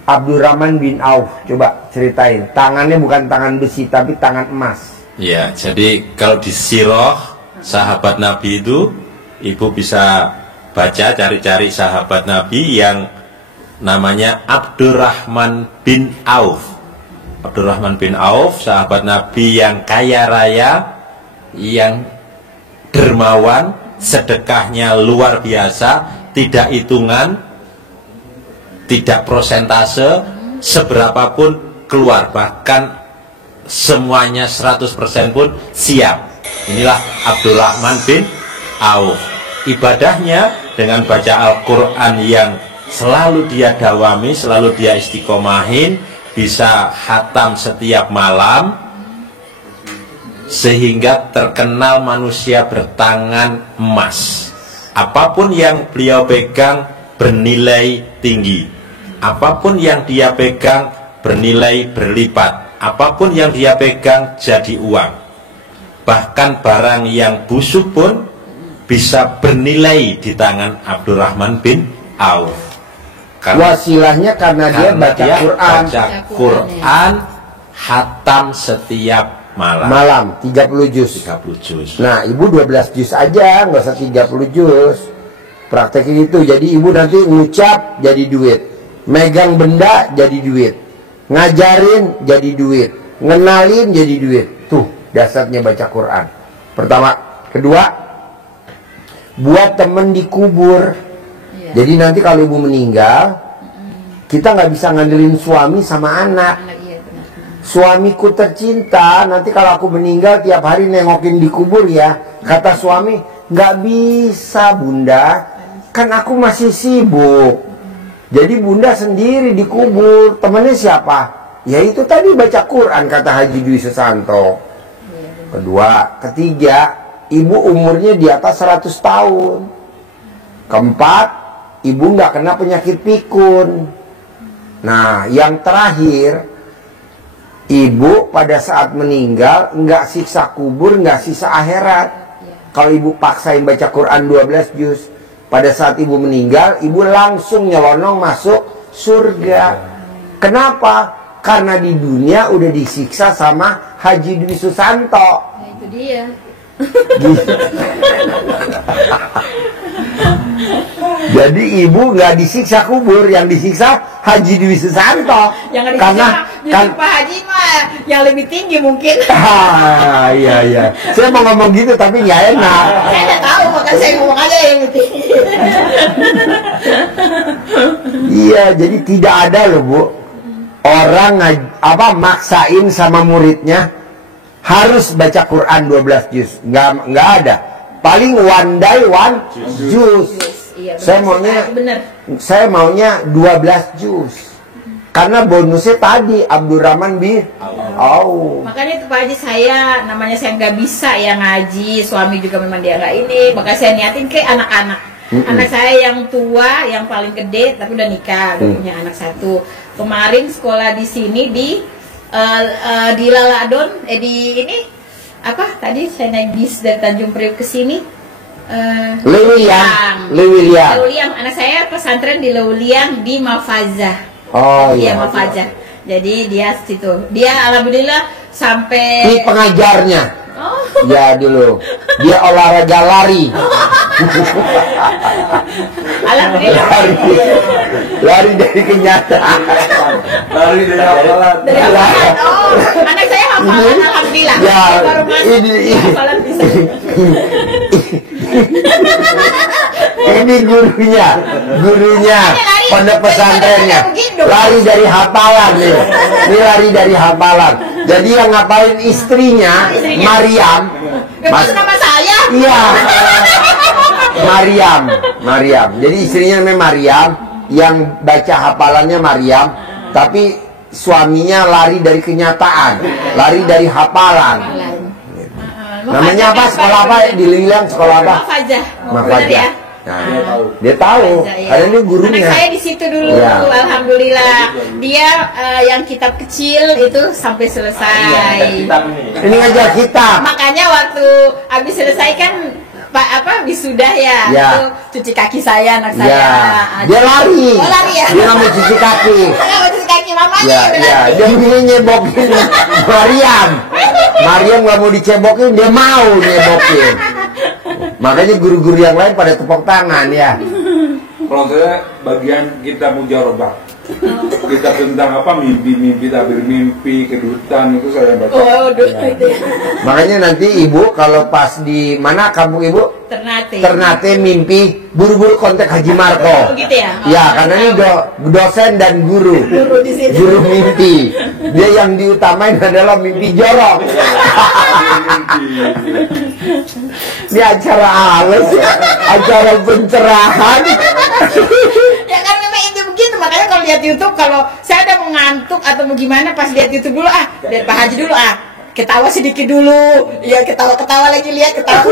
Abdurrahman bin Auf, coba ceritain. Tangannya bukan tangan besi, tapi tangan emas. Ya, jadi kalau di sirah sahabat Nabi itu, ibu bisa baca, cari-cari sahabat Nabi yang namanya Abdurrahman bin Auf. Abdurrahman bin Auf, sahabat Nabi yang kaya raya, yang dermawan, sedekahnya luar biasa, tidak hitungan, tidak prosentase, seberapapun keluar, bahkan semuanya 100% pun siap. Inilah Abdurrahman bin Auf. Ibadahnya dengan baca Al-Quran yang selalu dia dawami, selalu dia istiqomahin, bisa khatam setiap malam, sehingga terkenal manusia bertangan emas. Apapun yang beliau pegang bernilai tinggi, apapun yang dia pegang bernilai berlipat, apapun yang dia pegang jadi uang. Bahkan barang yang busuk pun bisa bernilai di tangan Abdurrahman bin Auf. Wasilahnya karena dia baca Quran. Baca Quran, khatam setiap malam 30 juz. 30 juz. Nah, ibu 12 juz aja, nggak usah 30 juz. Praktekin itu, jadi ibu nanti ngucap jadi duit, megang benda jadi duit, ngajarin jadi duit, ngenalin jadi duit. Tuh dasarnya baca Quran. Pertama. Kedua, buat temen dikubur. Jadi nanti kalau ibu meninggal, Kita nggak bisa ngandelin suami sama anak. Iya, benar. Suamiku tercinta, nanti kalau aku meninggal tiap hari nengokin di kubur ya. Kata suami, nggak bisa bunda, kan aku masih sibuk. Jadi bunda sendiri dikubur, temennya siapa? Ya itu tadi baca Quran, kata Haji Dwi Susanto. Kedua, ketiga, ibu umurnya di atas 100 tahun. Keempat, ibu nggak kena penyakit pikun. Nah, yang terakhir, ibu pada saat meninggal nggak siksa kubur, nggak siksa akhirat. Kalau ibu paksain baca Quran 12 juz, pada saat ibu meninggal, ibu langsung nyelonong masuk surga. Kenapa? Karena di dunia udah disiksa sama Haji Dwi Susanto. Nah, itu dia. Jadi ibu nggak disiksa kubur, yang disiksa Haji Dwi Susanto. Yang Karena kan Pak Haji mah yang lebih tinggi mungkin. Iya. Saya mau ngomong gitu tapi nggak enak. Saya nggak tahu, makanya saya ngomong aja yang lebih tinggi. Iya, jadi tidak ada loh Bu, orang maksain sama muridnya harus baca Quran 12 juz. Nggak ada. Paling one day one juz. Iya, Saya maunya 12 juz. Karena bonusnya tadi Abdurrahman bin Auf. Makanya itu Pak Haji, namanya saya nggak bisa ya ngaji, suami juga memang dia nggak ini, makanya saya niatin ke anak-anak. Anak saya yang tua, yang paling gede, tapi udah nikah, udah punya anak satu. Kemarin sekolah di sini di Laladon, di ini apa? Tadi saya naik bis dari Tanjung Priok ke sini. Lewiliang. Anak saya pesantren di Lewiliang di Mafazah. Oh iya, iya. Mafazah. Jadi dia situ. Dia alhamdulillah sampai. Ini pengajarnya. Oh. Ya dulu. Dia olahraga lari. Alhamdulillah. Lari dari kenyataan. Lari dari hafalan. Dari hafalan. Oh, anak saya hafalan alhamdulillah. Ya, Saya baru masuk ini. hafalan bisa. Ini gurunya pondok pesantrennya lari dari hafalan nih. Ini lari dari hafalan. Jadi yang ngapalin istrinya Maryam. Mas nama saya. Iya. Maryam. Jadi istrinya namanya Maryam, yang baca hafalannya Maryam, tapi suaminya lari dari kenyataan, lari dari hafalan. Namanya apa? Sekolah apa? Di Lewiliang sekolah apa? Mafazah. Nah, dia tahu. Karena ini gurunya. Anak saya di situ dulu, Ya. alhamdulillah. Dia yang kitab kecil itu sampai selesai. Ini ngajar kitab. Makanya waktu habis selesai kan wisuda ya, Ya. itu cuci kaki saya, anak saya. Ya. Nah, Dia lari. Oh, lari ya. Dia nggak mau cuci kaki. Nggak mau cuci kaki mamanya. Ya. Dia ingin nyebokin Maryam nggak mau dicebokin, dia mau nyebokin. Makanya guru-guru yang lain pada tepuk tangan ya. Kalau saya bagian kita mujarabah. Kita tentang mimpi, tabir mimpi, kedutan itu saya baca. Oh, itu ya. Makanya nanti ibu kalau pas di mana kampung ibu? Ternate mimpi buru-buru kontak Haji Marko. Oh, gitu ya? Ya, karena ini dosen dan guru. Di situ. Guru mimpi. Dia yang diutamain adalah mimpi jorok. Ini acara halus ya, acara pencerahan. Ya kan memang itu begitu, makanya kalau lihat YouTube, kalau saya ada mau ngantuk atau mau gimana, pas lihat YouTube dulu lihat Pak Haji dulu ketawa sedikit dulu, ya ketawa lagi, lihat ketawa.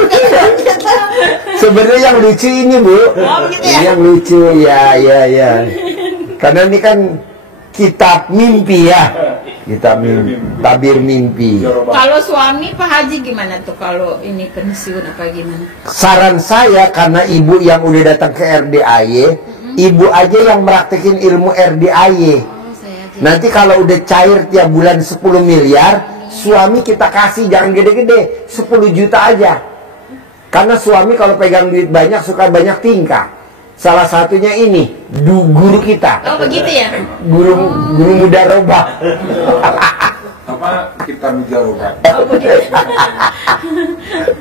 Sebenarnya yang lucu ini Bu, begitu ya? ini yang lucu ya. Karena ini kan kitab mimpi ya, kitab mimpi, tabir mimpi. Kalau suami Pak Haji gimana tuh kalau ini pensiun apa gimana? Saran saya, karena ibu yang udah datang ke RDAY, ibu aja yang praktekin ilmu RDAY. Nanti kalau udah cair tiap bulan 10 miliar, suami kita kasih, jangan gede-gede, 10 juta aja. Karena suami kalau pegang duit banyak suka banyak tingkah. Salah satunya ini guru kita. Oh begitu ya? Guru mudarobah. Apa kita mujarabah? Oh begitu.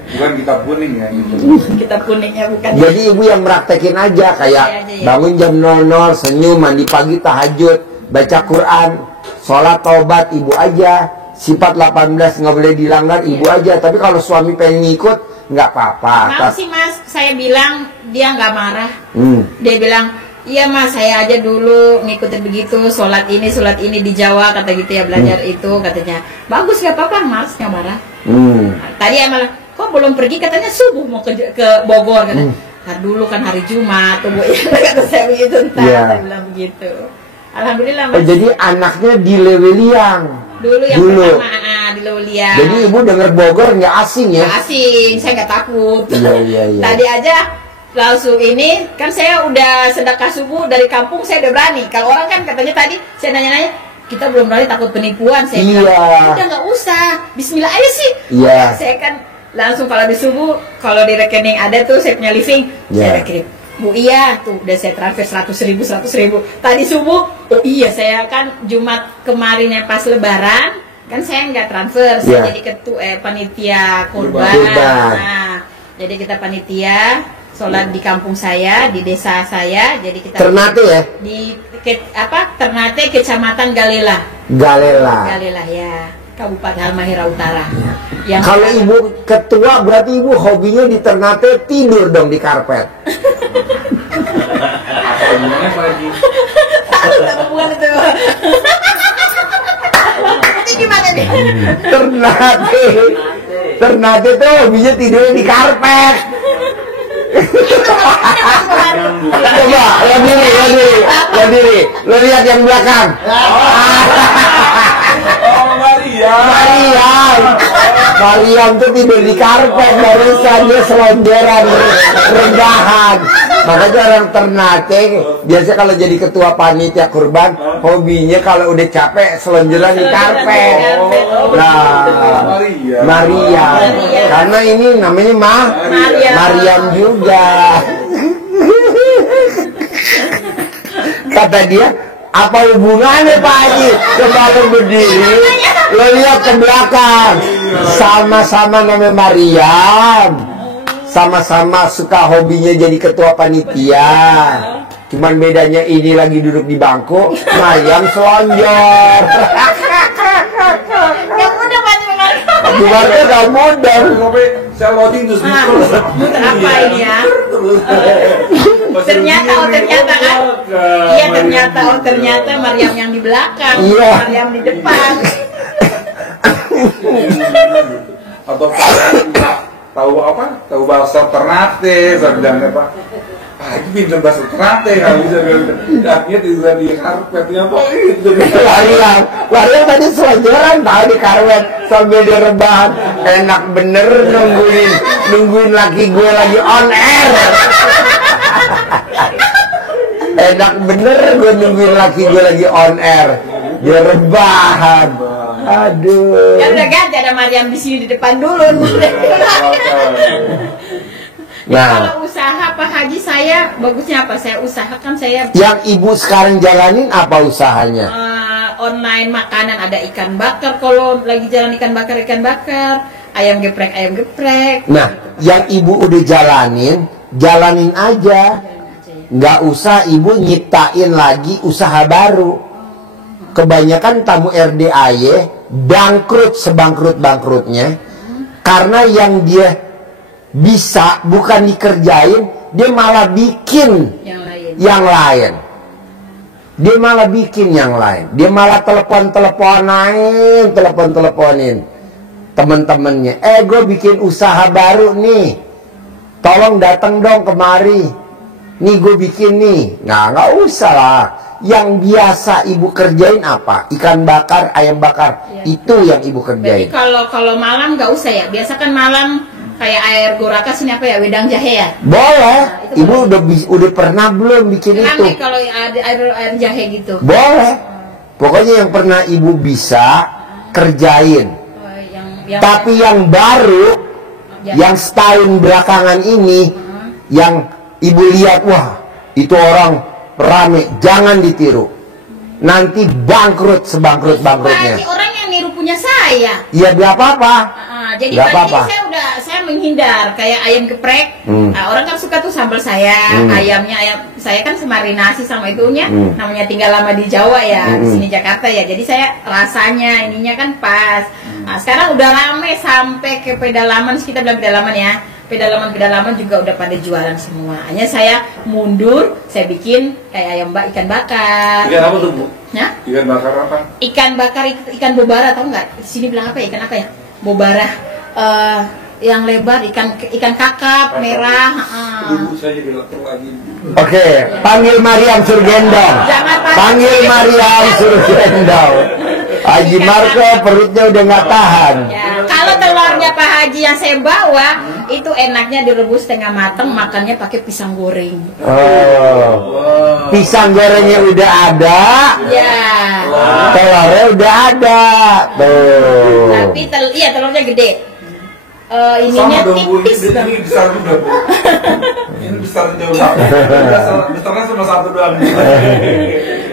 Bukan kitab kuning ya gitu. Kitab kuningnya bukan. Jadi ibu yang praktekin aja kayak Saya aja, ya. bangun jam 00, senyum, mandi pagi, tahajud, baca Quran, sholat taubat ibu aja. Sifat 18 nggak boleh dilanggar ibu aja. Tapi kalau suami pengen ngikut nggak apa-apa. Mau sih mas, saya bilang dia nggak marah. Hmm. Dia bilang, iya mas saya aja dulu ngikutin begitu, sholat ini di Jawa kata gitu ya, belajar itu katanya. Bagus gak apa-apa mas, nggak marah. Tadi malah, kok belum pergi katanya subuh mau ke Bogor katanya. Ntar dulu kan hari Jumat tuh bu ya, kata saya begitu ntar. Iya. Saya bilang begitu. Alhamdulillah Oh, mas. jadi anaknya di Lewiliang. Dulu yang pertama di Leuliang. Jadi ibu denger Bogor nggak asing ya? Nggak asing, saya nggak takut. Iya. Tadi aja langsung ini kan saya udah sedekah subuh dari kampung, saya udah berani. Kalau orang kan katanya tadi saya nanya-nanya, kita belum berani takut penipuan. Saya Iya. bilang, udah nggak usah, Bismillah aja sih. Iya. Saya kan langsung kalau di subuh, kalau di rekening ada tuh saya punya living, Iya. saya kirim. Bu iya tuh udah saya transfer 100.000. Tadi subuh, oh iya saya kan Jumat kemarin yang pas Lebaran kan saya nggak transfer, saya Iya. jadi ketua panitia kurban. Kurban. Nah, jadi kita panitia sholat di kampung saya, di desa saya, jadi kita Ternate ya? di Ternate, Kecamatan Galela. Galela. Galela ya, Kabupaten Halmahera Utara. Yang Kalau ibu ketua berarti ibu hobinya di Ternate tidur dong di karpet. Gimana lagi? Aduh, tak hubungan itu. Ini gimana nih? Ternate tuh hobinya tidur di karpet. Coba, lihat diri. Lo lihat yang belakang. Oh Maria. Mariam tuh tidur di karpet, barusan dia selonjoran, rebahan. Makanya orang Ternate biasa kalau jadi ketua panitia kurban, hobinya kalau udah capek selonjoran di karpet. Nah, Maria. Karena ini namanya Mariam juga. Kata dia, apa hubungannya Pak Haji? Coba lo berdiri, lo lihat ke belakang. Sama-sama namanya Mariam. Sama-sama suka hobinya jadi ketua panitia. Cuman bedanya ini lagi duduk di bangku, Mariam selonjor. Yang mudah Mas Mengarto. Bubarnya gak mudah. Saya loading terus Muter apa ini ya? Ternyata kan? Iya ternyata Mariam yang di belakang, Iya. Mariam di depan. Atau tahu bahasa Ternate, saya bilang apa? Itu pinter bahasa Ternate, nggak bisa akhirnya tidur di karpetnya apa itu? Mariam tadi selonjoran tahu di karpet sambil dia rebahan. Enak bener nungguin laki gue lagi on air. Enak bener gue nungguin laki gue lagi on air. Dia rebahan. Aduh. Ya udah ganti ada Mariam di sini di depan dulu. Nah, Kalau usaha Pak Haji saya bagusnya apa? Saya usahakan saya yang ibu sekarang jalanin apa usahanya? online makanan, ada ikan bakar kalau lagi jalan ikan bakar, ayam geprek. Nah, yang ibu udah jalanin aja. Nggak usah ibu nyiptain lagi usaha baru. Kebanyakan tamu RDAY bangkrut sebangkrut-bangkrutnya karena yang dia bisa bukan dikerjain, dia malah bikin yang lain. Dia malah bikin yang lain. Dia malah teleponin temen-temennya. Gue bikin usaha baru nih. Tolong datang dong kemari. Nih gue bikin nih. Nah, nggak usah lah. Yang biasa ibu kerjain apa? Ikan bakar, ayam bakar. Ya. Itu yang ibu kerjain. Jadi kalau malam nggak usah ya. Biasa kan malam kayak air gorakas ini apa ya, wedang jahe ya. Boleh. Nah, itu Ibu udah pernah belum bikin itu? Rame kalau ada air jahe gitu. Boleh. Pokoknya yang pernah ibu bisa kerjain. Oh, yang Tapi yang baru, jahe. yang setahun belakangan ini, yang ibu lihat, wah itu orang rame, jangan ditiru. Nanti bangkrut Pak sebangkrut-bangkrutnya. Haji orang yang niru punya saya. Ya gak apa-apa. Jadi Nggak tadi apa-apa. saya menghindar kayak ayam geprek. Nah, orang kan suka tuh sambal saya, ayam saya kan semarinasi sama itunya. Namanya tinggal lama di Jawa ya, di sini Jakarta ya. Jadi saya rasanya ininya kan pas. Nah, sekarang udah rame sampai ke pedalaman, kita bilang pedalaman ya. Pedalaman juga udah pada jualan semua. Hanya saya mundur, saya bikin kayak ayam ikan bakar. Ikan apa tuh, Bu? Ya? Ikan bakar apa? Ikan bakar, ikan bobara, tau nggak? Di sini bilang apa ya? Ikan apa ya? Bobara. Yang lebar, ikan kakap merah. Ibu saya bilang lagi. Oke, panggil Mariam Surgendong. Jangan Panggil Mariam Surgendong. Haji Marco perutnya udah nggak tahan. Ya, kalau telurnya Pak Haji yang saya bawa itu enaknya direbus setengah mateng, makannya pakai pisang goreng. Oh, pisang gorengnya udah ada, Ya. telurnya udah ada. Tuh. Tapi telurnya gede. Ininya Sama dong, Bu. tipis. Ini besar juga, Bu. Ini besar jauh. Besarnya cuma satu doang.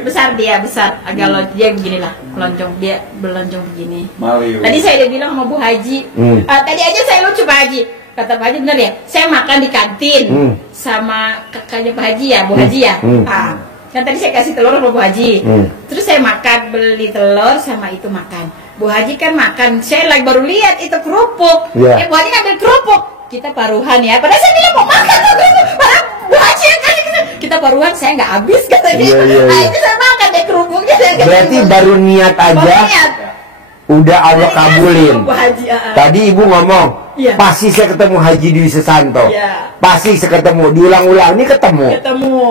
Besar dia, besar. Agak dia beginilah, lonjong dia belonjong begini. Mario. Tadi saya udah bilang sama Bu Haji. Tadi aja saya lucu Pak Haji. Kata Pak Haji bener ya, saya makan di kantin sama kakaknya Pak Haji ya, Bu Haji ya. Kan tadi saya kasih telur sama Bu Haji. Terus saya makan, beli telur sama itu makan. Bu Haji kan makan, saya lagi baru lihat itu kerupuk. Yeah. Bu Haji ngambil kerupuk. Kita paruhan ya. Padahal saya bilang mau makan tuh kerupuk. Padahal Bu Haji yang kasih kita paruhan, saya nggak habis katanya. Iya, iya, Nah iya. itu saya makan deh kerupuknya. Berarti baru niat aja, udah Allah kabulin. Bu Haji, Tadi ibu ngomong, Iya. pasti saya ketemu Haji Dwi Susanto. Iya. Pasti saya ketemu, diulang-ulang ini ketemu.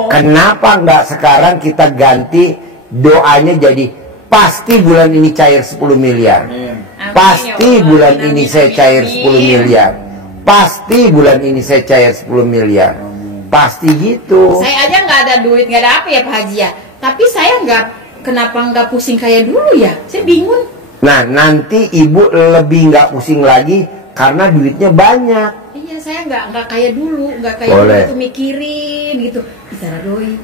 Kenapa nggak sekarang kita ganti doanya jadi pasti bulan ini cair 10 miliar. Pasti bulan ini saya cair 10 miliar. Pasti bulan ini saya cair 10 miliar. Pasti gitu. Saya aja nggak ada duit, nggak ada apa ya Pak Haji ya. Tapi saya kenapa nggak pusing kayak dulu ya? Saya bingung. Nah, nanti ibu lebih nggak pusing lagi karena duitnya banyak. Iya, saya nggak kayak dulu, nggak kayak Boleh. dulu tuh mikirin gitu. Bicara doi.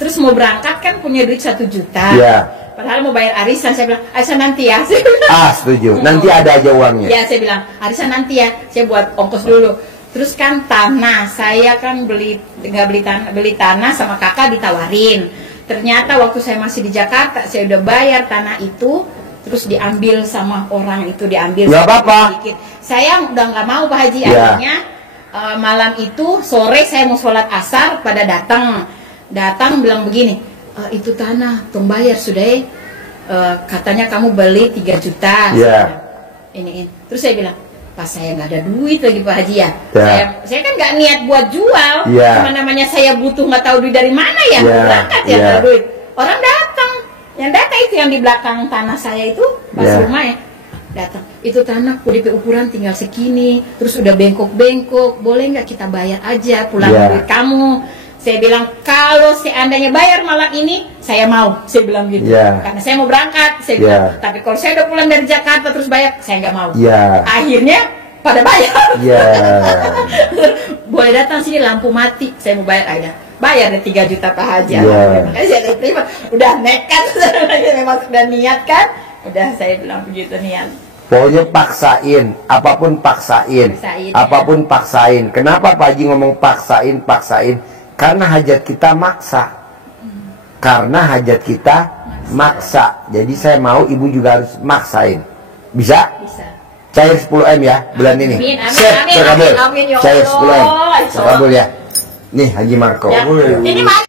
Terus mau berangkat kan punya duit 1 juta. Iya. Padahal mau bayar arisan, saya bilang arisan nanti ya. Saya bilang, Setuju. Nanti ada aja uangnya. ya saya bilang arisan nanti ya, saya buat ongkos dulu. Terus kan tanah, saya kan beli tanah sama kakak ditawarin. Ternyata waktu saya masih di Jakarta, saya udah bayar tanah itu, terus diambil sama orang itu, diambil. Nggak apa-apa. sedikit. Saya udah nggak mau Pak Haji, Ya. akhirnya malam itu sore saya mau sholat asar, pada datang bilang begini, itu tanah tong bayar sudah, katanya kamu beli 3 juta. Ya. Ini. Terus saya bilang, pas saya nggak ada duit lagi Pak Haji ya. Ya. Saya kan nggak niat buat jual. Ya. Cuma namanya saya butuh, nggak tahu duit dari mana ya. Ya. Berangkat ya, Ya. nggak ada duit. Orang datang. Yang datang itu yang di belakang tanah saya itu, pas Ya. rumah ya. Datang. Itu tanah DP ukuran tinggal segini. Terus udah bengkok-bengkok. Boleh nggak kita bayar aja pulang Ya. duit kamu? Saya bilang, kalau seandainya bayar malam ini, saya mau. Saya bilang gitu. Ya. Karena saya mau berangkat. Saya Ya. bilang, tapi kalau saya udah pulang dari Jakarta terus bayar, saya nggak mau. Ya. Akhirnya pada bayar. Ya. Boleh datang sini, lampu mati, saya mau bayar aja. Bayar deh 3 juta Pak Haji. Ya. Makanya saya terima. Udah nekat, memang sudah niat kan. Udah saya bilang begitu niat. Pokoknya paksain, apapun paksain, Paksain, apapun paksain. Kenapa Pak Haji ngomong paksain? Karena hajat kita maksa. Karena hajat kita maksa. Jadi saya mau ibu juga harus maksain. Bisa? Bisa. Cair 10M ya bulan ini. Amin, amin, Set, amin, terkabul. amin, amin, ya Cair Allah. 10M. Insya Allah. Terkabul ya. Nih Haji Marco. Ya. Ini